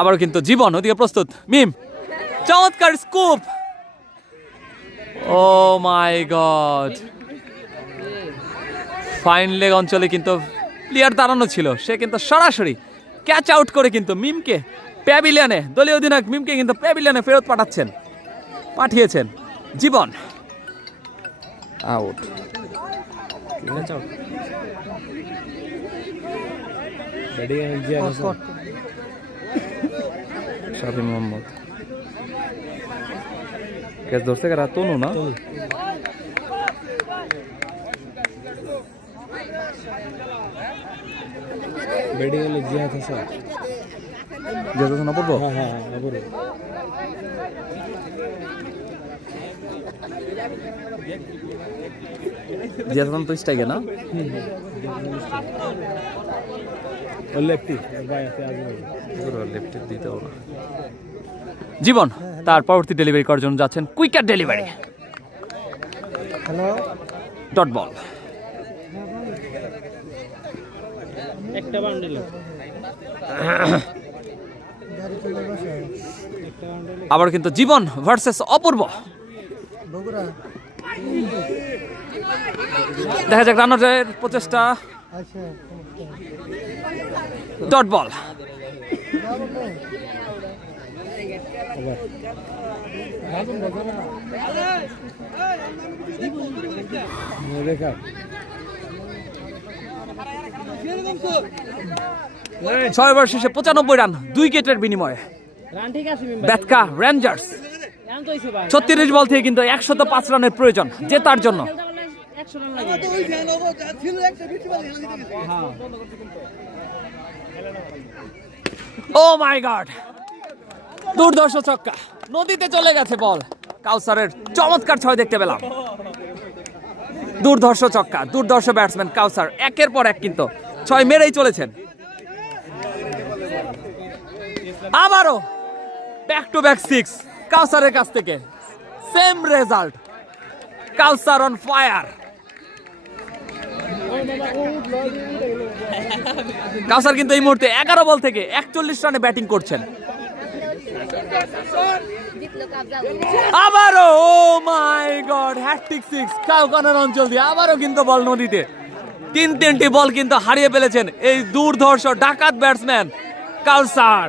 আবারও কিন্তু জীবন, ওদিকে প্রস্তুত মিম, চমৎকার স্কুপ, ও মাই গড, ফাইন লেগ অঞ্চলে কিন্তু প্লেয়ার দাঁড়ানো ছিল, সে কিন্তু সরাসরি ক্যাচ আউট করে কিন্তু মিমকে প্যাভিলিয়নে, দলীয় অধিনায়ক মিমকে কিন্তু প্যাভিলিয়নে ফেরত পাঠিয়েছেন জীবন। আউট, শাফি মোহাম্মদ ক্যাচ ধরছে কারা, তনু না, ব্যাটিং হলো জিহাদ হাসান, জিহাদ হাসান অপূর্ব, হ্যাঁ অপূর্ব। জিহাদ হাসান তো স্ট্রাইকে না, লেফটি ভাই আছে আজকে, লেফটে দিতেও না। জীবন তার পরবর্তী ডেলিভারি করার জন্য যাচ্ছেন, quicker delivery, hello dot ball, একটা বান্ডেল, আবার কিন্তু জীবন ভার্সেস অপূর্ব। বগুড়া, দেখা যাক রানারের প্রচেষ্টা, আচ্ছা ডট বল, দেখা 6 ওভার শেষে 95 রান 2 উইকেটের বিনিময়ে রান ঠিক আছে মিম ভাই, বেতকা রেঞ্জার্স। রান তো হইছে ভাই, 36 বল থেকে কিন্তু 105 রানের প্রয়োজন জেতার জন্য। 100 রান লাগে। ও মাই গড, দুর্ধর্ষ ছক্কা, নদীতে চলে গেছে বল। কাউসারের চমৎকার 6 দেখতে পেলাম। দুর্ধর্ষ ছক্কা, দুর্ধর্ষ ব্যাটসম্যান কাউসার, একের পর এক কিন্তু 6 মেরেই চলেছেন। আবারও ব্যাক টু ব্যাক 6 কাউসারের কাছ থেকে, same result. Kausar on fire. Kausar কিন্তু এই মুহূর্তে 11 বল থেকে 41 রানে ব্যাটিং করছেন। আবারও ও মাই গড, হ্যাটট্রিক 6 কাউকানার অঞ্চল দিয়ে। আবারও কিন্তু বল নদীতে, 3টি বল কিন্তু হারিয়ে ফেলেছেন এই দুর্ধর্ষ ডাকাত ব্যাটসম্যান কাউসার।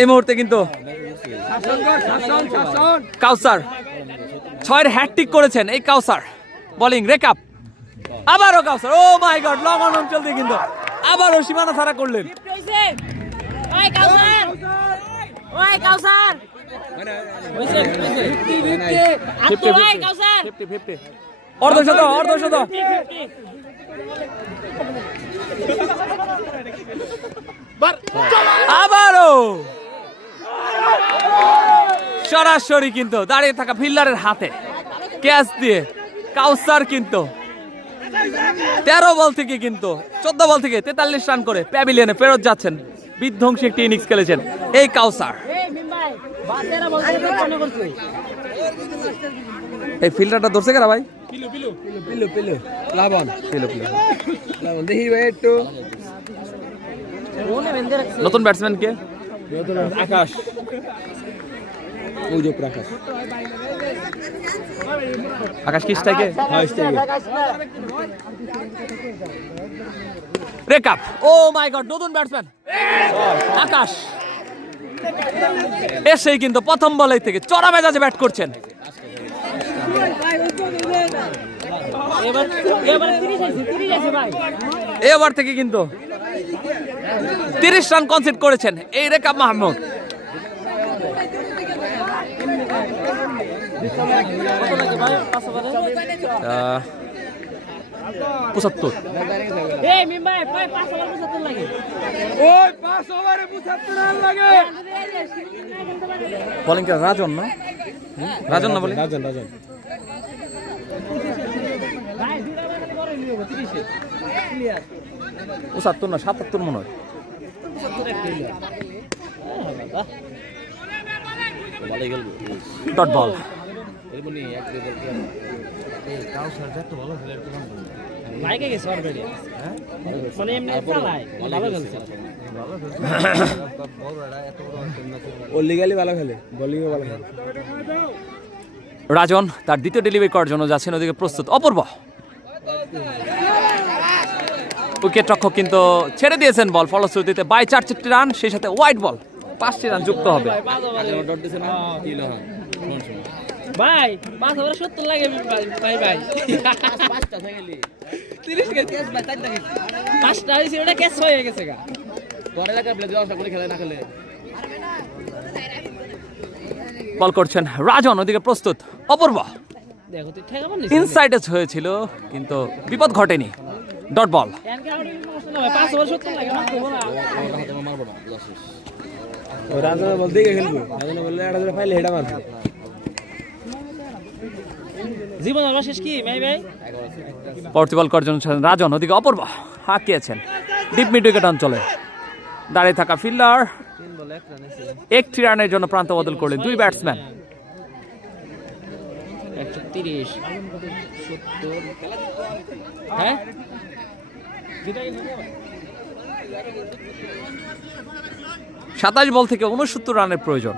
এই মুহূর্তে কিন্তু কাউসার 6 হ্যাটট্রিক করেছেন এই কাউসার। বোলিং রেকআপ, আবারও কাউসার। ও মাই গড, লং অন অঞ্চল দিয়ে কিন্তু আবারও সীমানা ছাড়া করলেন। অর্ধশত, অর্ধশত। আবারও সরাসরি কিন্তু দাঁড়িয়ে থাকা ফিল্ডারের হাতে ক্যাচ দিয়ে কাউসার কিন্তু 13 বল থেকে কিন্তু 14 বল থেকে 43 রান করে প্যাভিলিয়নে ফেরত যাচ্ছেন। বিধ্বংসী একটি ইনিংস খেলেছেন এই কাউসার। এই ফিল্ডারটা ধরছে কেনা ভাই? নতুন ব্যাটসম্যান কে? আকাশ, আকাশ। আকাশ কি স্ট্রাইকে? রেকআপ। ও মাই গড, নতুন ব্যাটসম্যান আকাশ এসেই কিন্তু প্রথম বলেই থেকে চড়া মেজাজে ব্যাট করছেন। এবার থেকে কিন্তু 30 রান কনসিড করেছেন এই রেকআপ মাহমুদ। আহ, 75। বলিং কে রাজন না? রাজন না বলে? রাজন। 75 না 77 মনে হয়। Dot ball. রাজন তার দ্বিতীয় ডেলিভারি করার জন্য যাচ্ছেন, ওদিকে প্রস্তুত অপূর্ব। উইকেট রক্ষক কিন্তু ছেড়ে দিয়েছেন বল, ফলশ্রুতিতে বাই 4 রান, সেই সাথে হোয়াইট বল 5টি রান যুক্ত হবে। ভাই 5 ওভারে 70 লাগে ভাই ভাই 5টা হইছে, ওটা ক্যাচ হয়ে গেছে গা। পরে লাগা প্লে দেওয়া করে খেলা না খেলে। বল করছেন রাজন, ওদিকে প্রস্তুত অপূর্ব। দেখো তুই ঠেকা বল ইনসাইড হয়েছিল কিন্তু বিপদ ঘটেনি। Dot ball. 5 ওভার 70 লাগে মারবো না, মারবো না। রাজন বল দিকে খেলবো, রাজন বললে এটা ধরে ফাইলে হেডা মারবো। জীবন আর শেষ কি ভাই ভাই? পরবর্তী বল করার জন্য রাজন, ওদিকে অপূর্ব হাঁকিয়েছেন ডিপ মিড উইকেট অঞ্চলে। দাঁড়িয়ে থাকা ফিল্ডার 1 রানের জন্য প্রান্ত বদল করলেন 2 ব্যাটসম্যান। 130 70 হ্যাঁ 27 বল থেকে 69 রানের প্রয়োজন।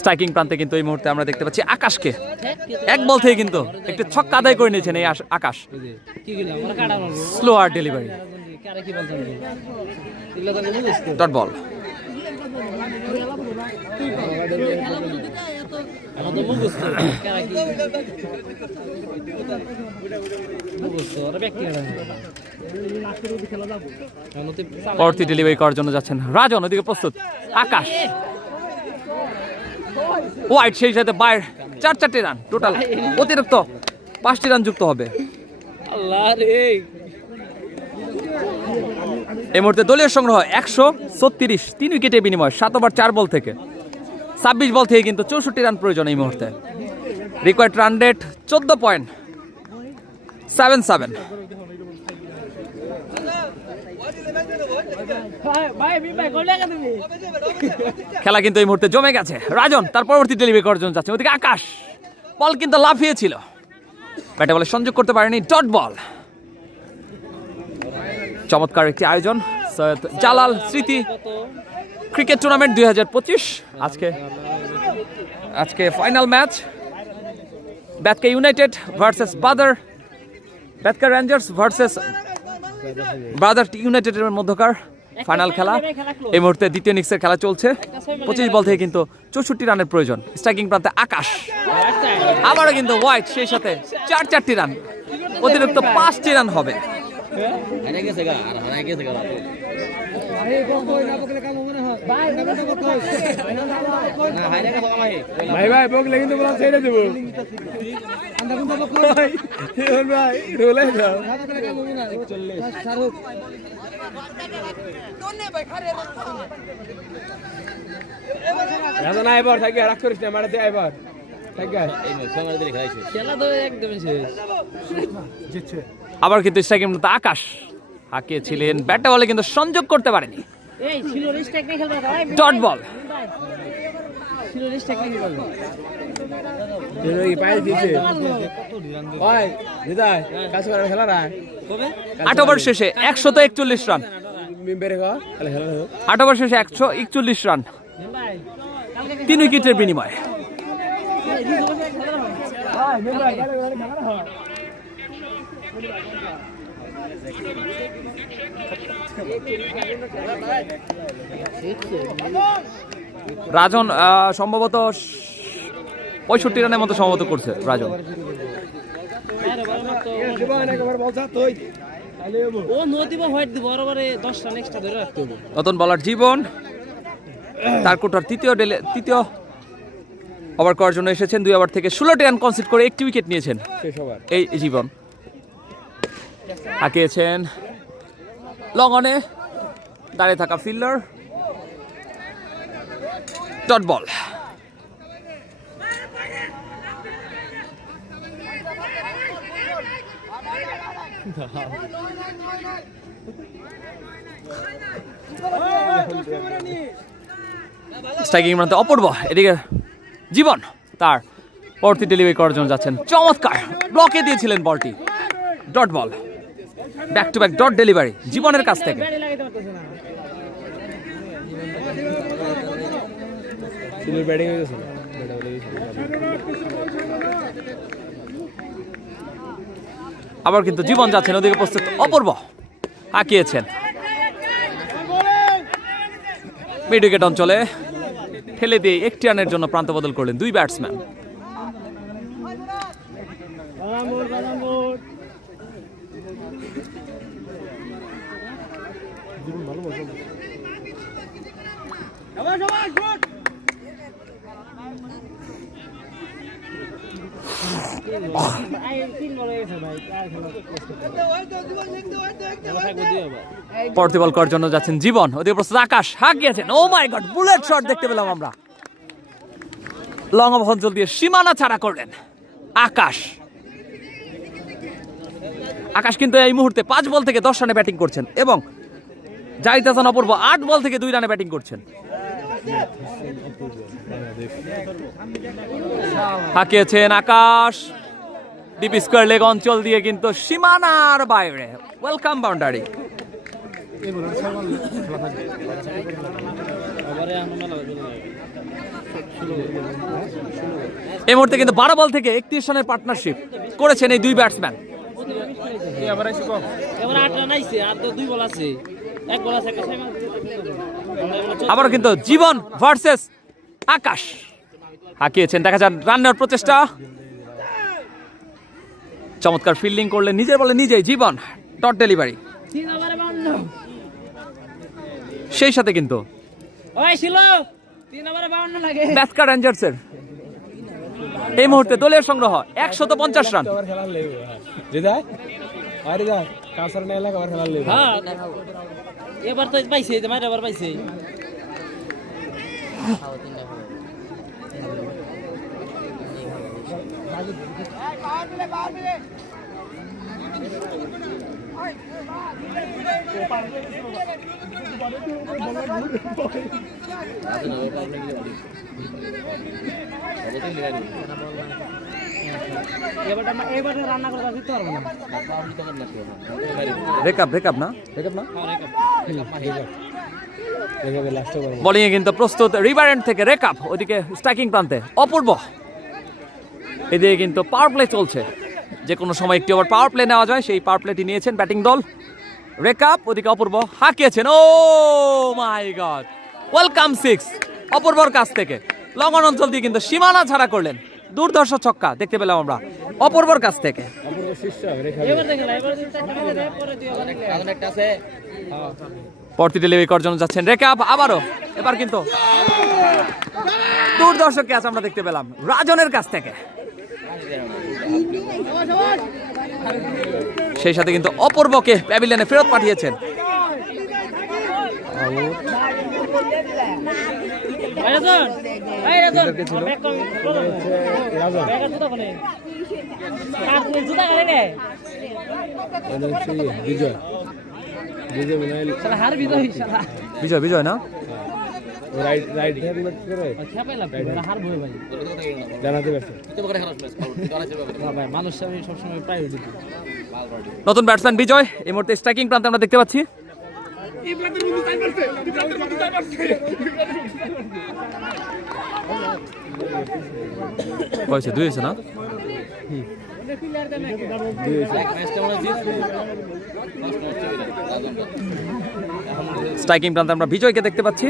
স্ট্রাইকিং প্রান্তে কিন্তু এই মুহূর্তে আমরা দেখতে পাচ্ছি আকাশকে। 1 বল থেকে কিন্তু একটি ছক্কা আদায় করে নিয়েছেন এই আকাশ। কি গেল আমরা কাটা মারবো, স্লোয়ার ডেলিভারি। কারে কি বলছেন এগুলা তো বুঝছ ডট বল। আমাদের মুখস্থ কারে কি মুখস্থ আর ব্যক্তি পরবর্তী ডেলিভারি করার জন্য যাচ্ছেন রাজন, ওদিকে প্রস্তুত আকাশ। ওয়াইড সেই সাথে বাইর 4-4টি রান টোটাল, অতিরিক্ত 5টি রান যুক্ত হবে। আল্লাহ রে, এই মুহূর্তে দলীয় সংগ্রহ 136, 3 উইকেটের বিনিময় 7 ওভার 4 বল থেকে। 26 বল থেকে কিন্তু 64 রান প্রয়োজন এই মুহূর্তে। Required run rate 14.77। খেলা কিন্তু এই মুহূর্তে জমে গেছে। রাজন তার পরবর্তী ডেলিভারি করার জন্য যাচ্ছে, ওদিকে আকাশ। বল কিন্তু লাফিয়েছিল, ব্যাটে বলে সংযোগ করতে পারেনি, ডট বল। চমৎকার একটি আয়োজন, সৈয়দ জালাল স্মৃতি ক্রিকেট টুর্নামেন্ট 2025। আজকে final match, Batka United versus Batka Rangers versus brother ইউনাইটেডের মধ্যকার ফাইনাল খেলা। এই মুহূর্তে দ্বিতীয় ইনিংসের খেলা চলছে। 25 বল থেকে কিন্তু 64 রানের প্রয়োজন। স্ট্রাইকিং প্রান্তে আকাশ, আবারও কিন্তু হোয়াইট, সেই সাথে 4-4টি রান, অতিরিক্ত 5টি রান হবে। ভাই ভাই বকলে কিন্তু বলা ছেড়ে দেবো ভাই, রোলে যাও। রাজা না এবার থাকে, রাগ করিস না, মারাতে এবার খেলা তো একদম শেষ। আবার কিন্তু স্ট্রাইকিং প্রান্তে আকাশ হাঁকিয়েছিলেন, ব্যাটটা বলে কিন্তু সংযোগ করতে পারেনি, এই ছিল রিস্টেক নিয়ে খেলবে ভাই, ডট বল। ছিল রিস্টেক নিয়ে খেলবে। পায়ে দিয়েছে ওই দিদাই, কাজ করে খেলা না কবে 8 ওভার শেষে 141 রান। বেরে গো খেলা খেলা 8 ওভার শেষে 141 রান, 3 উইকেটের বিনিময়ে। রাজন সম্ভবত 65 রানের মতো সম্ভবত করছে রাজন। ও নো দিব হোয়াইট দিব, বরাবরে 10 রান এক্সট্রা ধরে রাখতে হবে। নতুন বলার জীবন তার কোটার তৃতীয় ওভার করার জন্য এসেছেন। 2 ওভার থেকে 16টি রান কনসিড করে 1টি উইকেট নিয়েছেন এই জীবন। হাঁকিয়েছেন লং অনে, দাঁড়িয়ে থাকা ফিল্ডার, ডট বল। স্ট্রাইকিং প্রান্তে অপূর্ব, এদিকে জীবন তার পরবর্তী ডেলিভারি করার জন্য যাচ্ছেন। চমৎকার ব্লকে দিয়েছিলেন বলটি, dot ball. Back to back dot delivery জীবনের কাছ থেকে। ব্যাটিং আবার কিন্তু জীবন যাচ্ছেন, ওদিকে প্রস্তুত অপূর্ব, হাঁকিয়েছেন মিড উইকেট অঞ্চলে, ফেলে দিয়ে 1টি রানের জন্য প্রান্ত বদল করলেন 2 ব্যাটসম্যান। পরবর্তী বল করার জন্য যাচ্ছেন জীবন, ওদিকে প্রস্তুত আকাশ, হাঁকিয়েছেন। ও মাই গড, বুলেট শট দেখতে পেলাম আমরা। লং অফ অঞ্চল দিয়ে সীমানা ছাড়া করলেন আকাশ। আকাশ কিন্তু এই মুহূর্তে 5 বল থেকে 10 রানে ব্যাটিং করছেন এবং জাহিদ হাসান অপূর্ব 8 বল থেকে 2 রানে ব্যাটিং করছেন। হাঁকিয়েছেন আকাশ, ডিপ স্কোয়ার লেগ অঞ্চল দিয়ে কিন্তু সীমানার বাইরে, ওয়েলকাম বাউন্ডারি। এই মুহূর্তে কিন্তু 12 বল থেকে 31 রানের পার্টনারশিপ করেছেন এই 2 ব্যাটসম্যান। এবার 8 রান আইছে, আর তো 2 বল আছে, 1 বল আছে, আবারও কিন্তু জীবন ভার্সেস আকাশ, হাঁকিয়েছেন। দেখা যাক রান নেওয়ার প্রচেষ্টা, চমৎকার ফিল্ডিং করলেন নিজের বলে নিজেই জীবন, ডট ডেলিভারি। সেই সাথে কিন্তু ওই ছিল 3 ওভারে 52 লাগে। ব্যাসকা রেঞ্জার্সের এই মুহূর্তে দলীয় সংগ্রহ 150 রান। ওভার খেলার লেব রিদা আরে দা কাউসার না এলাকা ওভার খেলার লেব হ্যাঁ এবার তো পাইছে যে মাইরা এবার পাইছে। এবার রান্না করে দিতে পারবো না। ব্রেকআপ না দেখবে লাস্ট ওভার বোলিং এ কিন্তু প্রস্তুত রিভারেন্ট থেকে রেকআপ, ওদিকে স্ট্রাইকিং প্রান্তে অপূর্ব। এদিকে কিন্তু পাওয়ার প্লে চলছে, যে কোনো সময় একটি ওভার পাওয়ার প্লে নেওয়া যায়, সেই পাওয়ার প্লেটি নিয়েছেন ব্যাটিং দল। রেকআপ, ওদিকে অপূর্ব হাঁকিয়েছেন। ও মাই গড, ওয়েলকাম 6 অপূর্বর কাছ থেকে। লং অন অঞ্চল দিয়ে কিন্তু সীমানা ছাড়া করলেন, দুর্ধর্ষ ছক্কা দেখতে পেলাম আমরা অপূর্বর কাছ থেকে। অপূর্ব শিষ্য রেখা এবার দেখলা এবার পরে দিও আবার একটা আছে। পরবর্তী ডেলিভারি করার জন্য যাচ্ছেন রেকআপ আবারও। এবার কিন্তু দুর্ধর্ষ ক্যাচ আমরা দেখতে পেলাম রাজনের কাছ থেকে। সেই সাথে কিন্তু অপূর্বকে প্যাভিলিয়নে ফেরত পাঠিয়েছেন। বিজয় বিজয় না রাইট হ্যান্ড করে জানাতে পারছে মানুষ আমি সবসময় প্রায়োরিটি দিই। নতুন ব্যাটসম্যান বিজয় এই মুহূর্তে স্ট্রাইকিং প্রান্তে আমরা দেখতে পাচ্ছি। হয়েছে 2 হয়েছে না? স্ট্রাইকিং প্রান্তে আমরা বিজয়কে দেখতে পাচ্ছি,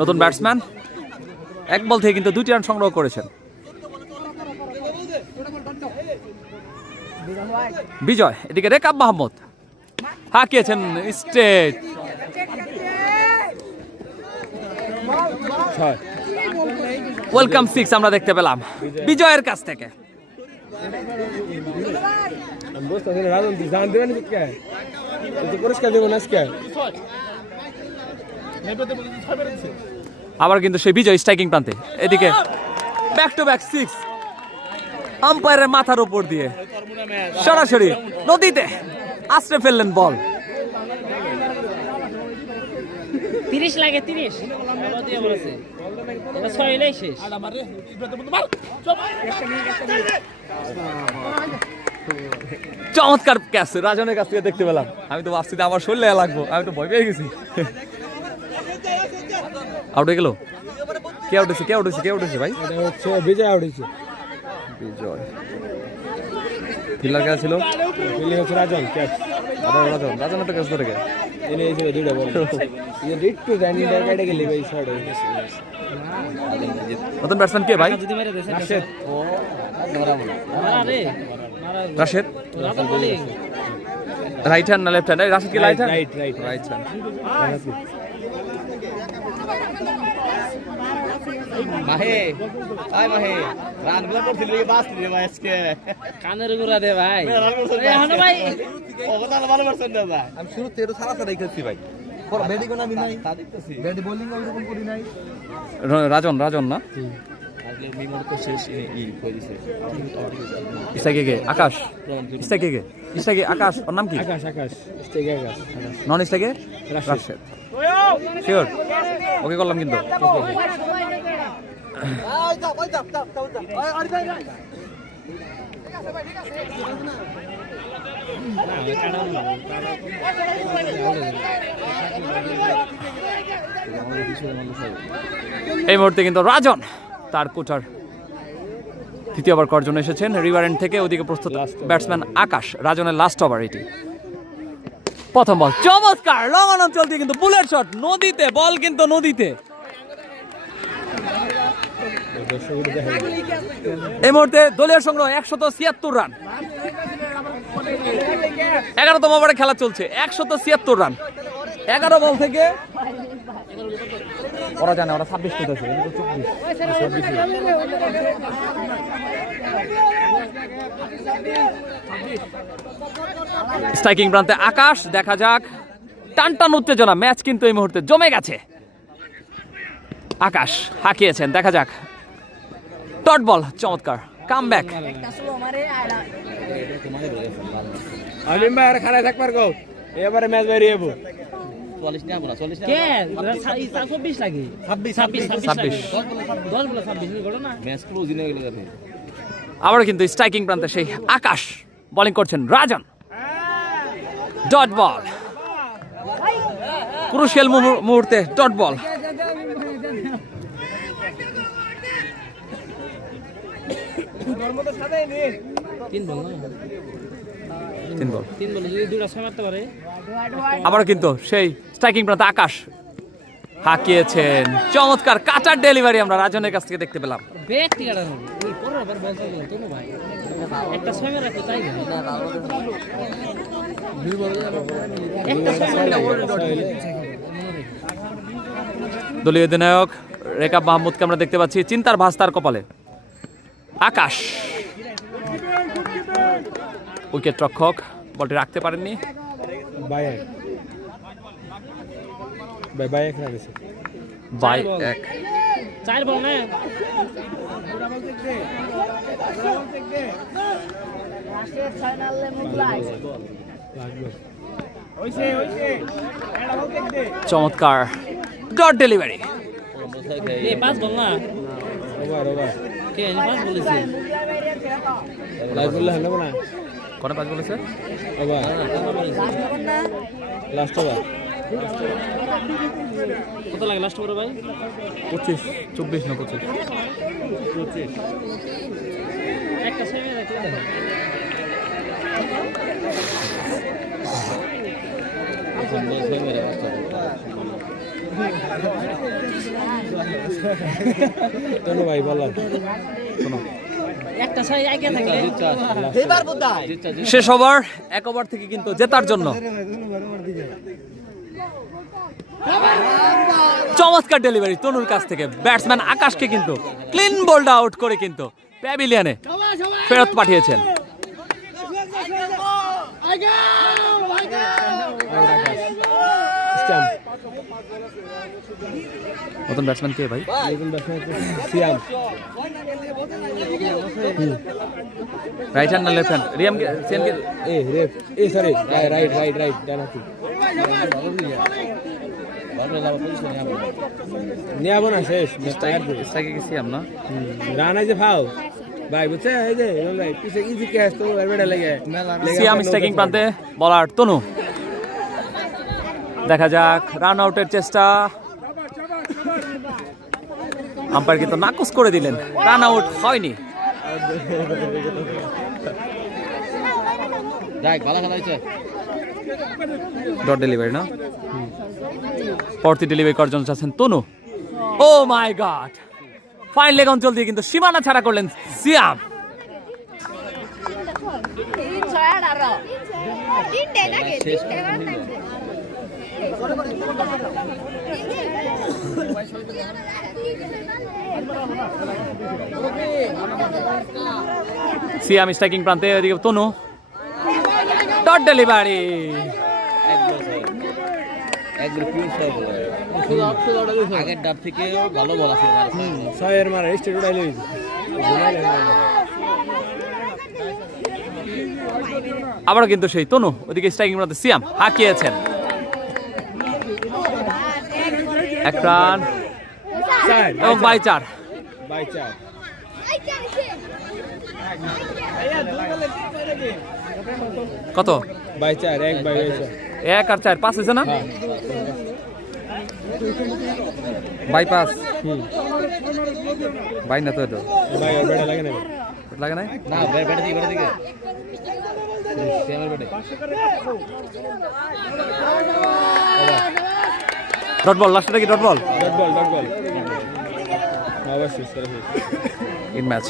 নতুন ব্যাটসম্যান। 1 বল থেকে কিন্তু 2টি রান সংগ্রহ করেছেন বিজয়। এদিকে রেকআপ মাহমুদ হাঁকিয়েছেন স্ট্রেট। ওয়েলকাম 6 আমরা দেখতে পেলাম বিজয়ের কাছ থেকে। আবার কিন্তু সেই বিজয় স্ট্রাইকিং প্রান্তে। এদিকে ব্যাক টু ব্যাক 6 আম্পায়ারের মাথার উপর দিয়ে সরাসরি নদীতে আশ্রে ফেললেন বল। 30 লাগে 30 আবার দিয়ে বলেছে এটা 6 এলেই শেষ। চমৎকার ক্যাচ রাজনের কাছ থেকে দেখতে পেলাম। আমি তো ভাবছি আমার শরীরে লাগবো, আমি তো ভয় পেয়ে গেছি। আউট হয়ে গেল। কে আউট হয়েছে ভাই? এটা হচ্ছে বিজয় আউট হয়েছে। বিজয় ফিল্ডার কে ছিল? ফিল্ডিং হচ্ছে রাজন ক্যাচ। আবার রাজনের তো ক্যাচ ধরে গে এনে এই যে দুইটা বল এই ডিট টু জানি ডার কাটে গেলে ভাই শট হয়ে গেছে। নতুন ব্যাটসম্যান কে ভাই? যদি মেরে দেশে রাশেদ মারা রে রাশেদ রাজন বোলিং রাইট হ্যান্ড না লেফট হ্যান্ড? রাশেদ কি রাইট হ্যান্ড? Right hand. মাহে মাহে রানগুলো করছিল বাঁচলি রে ভাই আজকে কানের গুড়া দে ভাই। রান করছেন এই হানো ভাই ওটা ভালো পারছেন না ভাই আমি শুরু থেকে সারা সারাই খেলছি ভাই। ব্যাটিং আমি নাই, তা দেখতেছি ব্যাটিং বোলিং ওরকম করি নাই। রাজন না আসলে মিমোর তো শেষ ই কই দিছে স্ট্রাইকে কে? আকাশ। স্ট্রাইকে আকাশ। ওর নাম কি? আকাশ স্টেগে আকাশ নন স্ট্রাইকে রাশেদ। শিওর? ওকে করলাম কিন্তু। এই মুহূর্তে কিন্তু রাজন তার কোটার তৃতীয় ওভার করার জন্য এসেছেন রিভারেন্ট থেকে। ওদিকে প্রস্তুত ব্যাটসম্যান আকাশ। রাজনের লাস্ট ওভার এটি। প্রথম বল চমৎকার লং অন অঞ্চল দিয়ে কিন্তু বুলেট শট নদীতে, বল কিন্তু নদীতে। দর্শকদের দেখা যায়। এই মুহূর্তে দলীয় সংগ্রহ 176 রান, 11তম ওভারে খেলা চলছে। 176 রান, 11 বল থেকে ওরা জানে ওরা 26 করতেছে। স্ট্রাইকিং প্রান্তে আকাশ, দেখা যাক টান টান উত্তেজনা, ম্যাচ কিন্তু এই মুহূর্তে জমে গেছে। আকাশ হাঁকিয়েছেন, দেখা যাক ডট বল, চমৎকার কামব্যাক। আলিম ভাই আর খারাপ থাকবার গো, এবারে ম্যাচ বাইরে যাবো। 40 না বলা 40 না কে 24 লাগে 26 10 বলে 26 নি গড় না ম্যাচ ক্লোজ হয়ে গেল আপনি। আবার কিন্তু স্ট্রাইকিং প্রান্তে সেই আকাশ বোলিং করছেন রাজন, ডট বল, ক্রুশিয়াল মুহূর্তে ডট বল। তিন বল না 3 বল। 3 বলে যদি দুটো ছয় মারতে পারে আবার কিন্তু সেই স্ট্রাইকিং প্রান্তে আকাশ হাঁকিয়েছেন, চমৎকার কাটার ডেলিভারি আমরা রাজনের কাছ থেকে দেখতে পেলাম। ব্যাক টিকাটা নেবে ওই পরের বার বল চাইলে তো ভাই একটা ছয় মারা তো চাই না দুই বল একটা ছয় দলীয় অধিনায়ক রেকাব মাহমুদকে আমরা দেখতে পাচ্ছি চিন্তার ভাঁজ তার কপালে। আকাশ উইকেট রক্ষক বলটি রাখতে পারেননি। বাই বাই এক না গেছে। বাই এক, 4 বল না চমৎকার ডট ডেলিভারি। এই 5 বল না ওভার কে 5 বলেছে লাইভ বললে হলো না। কোন পাঁচ বলেছে? ওভার লাস্ট ওভার কত লাগে লাস্ট ওভার ভাই 25, 24 না 25। একটা ছয় মারা তো দেখো তনু ভাই বললাম একটা ছয় আগে থাকে শেষ ওভার, 1 ওভার থেকে কিন্তু জেতার জন্য চমৎকার ডেলিভারি তনুর কাছ থেকে ব্যাটসম্যান আকাশকে কিন্তু ক্লিন বোল্ড আউট করে কিন্তু প্যাভিলিয়নে ফেরত পাঠিয়েছেন। নতুন ব্যাটসম্যান কে ভাই? সিয়াম রাইট হ্যান্ড না লেফট হ্যান্ড? রিয়াম সিয়াম কে? সরি রাইট ডান হাতি নিয়ে যাবো না শেষ স্ট্রাইকে কি সিয়াম না? রান আছে ফাও ভাই বুঝছে এই যে ভাই পিছে ইজি ক্যাচ তো বেড়া লেগে সিয়াম স্ট্রাইকিং প্রান্তে, বলার তনু, দেখা যাক রান আউটের চেষ্টা, আম্পায়ার কিন্তু নাকচ করে দিলেন, রান আউট হয়নি। যাক ভালো খেলা হয়েছে। ডট ডেলিভারি না, পরবর্তী ডেলিভারি করার জন্য চাচ্ছেন তনু। ও মাই গড, ফাইন লেগ অঞ্চল দিয়ে কিন্তু সীমানা ছাড়া করলেন সিয়াম। সিয়াম স্ট্রাইকিং প্রান্তে, এদিকে তনু, ডট ডেলিভারি। একদম পিওর ছয় বল আগের ডাব থেকে ভালো বল আছে ছয়ের মারা স্টেট উড়াই লইছে। আবার কিন্তু সেই তনু, ওদিকে স্ট্রাইকিং প্রান্তে সিয়াম হাঁকিয়েছেন, 1 রান এবং বাই 4। কত? বাই 4 1 বাই 1 আর 4 5 হয়েছে না? বাই 5 বাই না তো, এটা ভাই আর বেড়া লাগে না লাগে না। না ব্যাট দিকে সিয়ামের ব্যাটে ডট বল, লাস্টে কি ডট বল? ডট বল অবশ্যই সরাসরি ইন ম্যাচ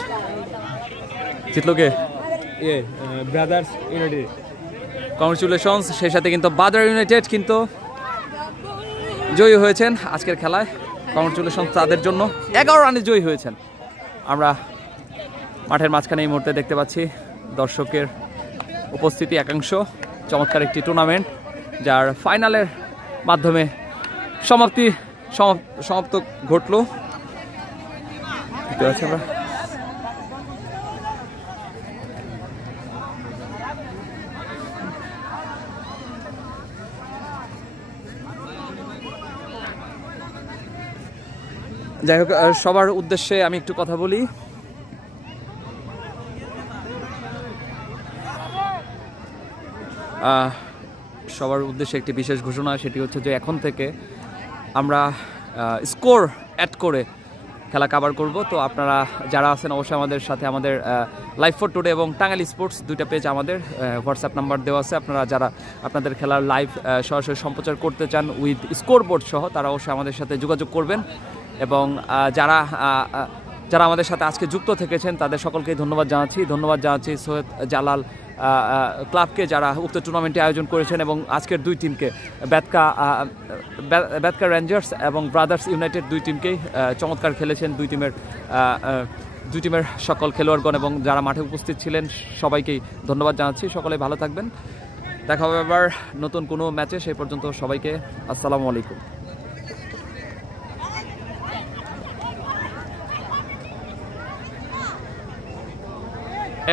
জিতলো কে? Brothers United. কংগ্রেচুলেশনস। সেই সাথে কিন্তু বাদার ইউনাইটেড কিন্তু জয়ী হয়েছেন আজকের খেলায়। কংগ্রেচুলেশনস তাদের জন্য, 11 রানে জয়ী হয়েছেন। আমরা মাঠের মাঝখানে এই মুহূর্তে দেখতে পাচ্ছি দর্শকের উপস্থিতি একাংশ। চমৎকার একটি টুর্নামেন্ট যার ফাইনালের মাধ্যমে সমাপ্ত ঘটলো। দেখতে পাচ্ছি আমরা যাই হোক, সবার উদ্দেশ্যে আমি একটু কথা বলি। সবার উদ্দেশ্যে একটি বিশেষ ঘোষণা, সেটি হচ্ছে যে এখন থেকে আমরা স্কোর অ্যাড করে খেলা কাভার করব। তো আপনারা যারা আছেন অবশ্যই আমাদের সাথে, আমাদের লাইভ ফর টুডে এবং টাঙ্গাইল স্পোর্টস দুইটা পেজ আমাদের হোয়াটসঅ্যাপ নাম্বার দেওয়া আছে। আপনারা যারা আপনাদের খেলার লাইভ সরাসরি সম্প্রচার করতে চান উইথ স্কোর বোর্ড সহ, তারা অবশ্যই আমাদের সাথে যোগাযোগ করবেন। এবং যারা আমাদের সাথে আজকে যুক্ত থেকেছেন তাদের সকলকেই ধন্যবাদ জানাচ্ছি সৈয়দ জালাল ক্লাবকে যারা উক্ত টুর্নামেন্টে আয়োজন করেছেন, এবং আজকের দুই টিমকে ব্যাতকা রেঞ্জার্স এবং ব্রাদার্স ইউনাইটেড দুই টিমকেই চমৎকার খেলেছেন। দুই টিমের সকল খেলোয়াড়গণ এবং যারা মাঠে উপস্থিত ছিলেন সবাইকেই ধন্যবাদ জানাচ্ছি। সকলে ভালো থাকবেন, দেখা হবে আবার নতুন কোনো ম্যাচে। সেই পর্যন্ত সবাইকে আসসালামু আলাইকুম।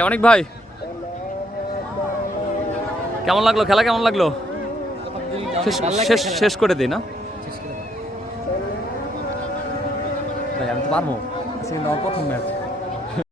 অনেক ভাই, কেমন লাগলো খেলা? কেমন লাগলো? শেষ করে দিই না ভাই, আমি তো পারবো। আজকে প্রথম ম্যাচ।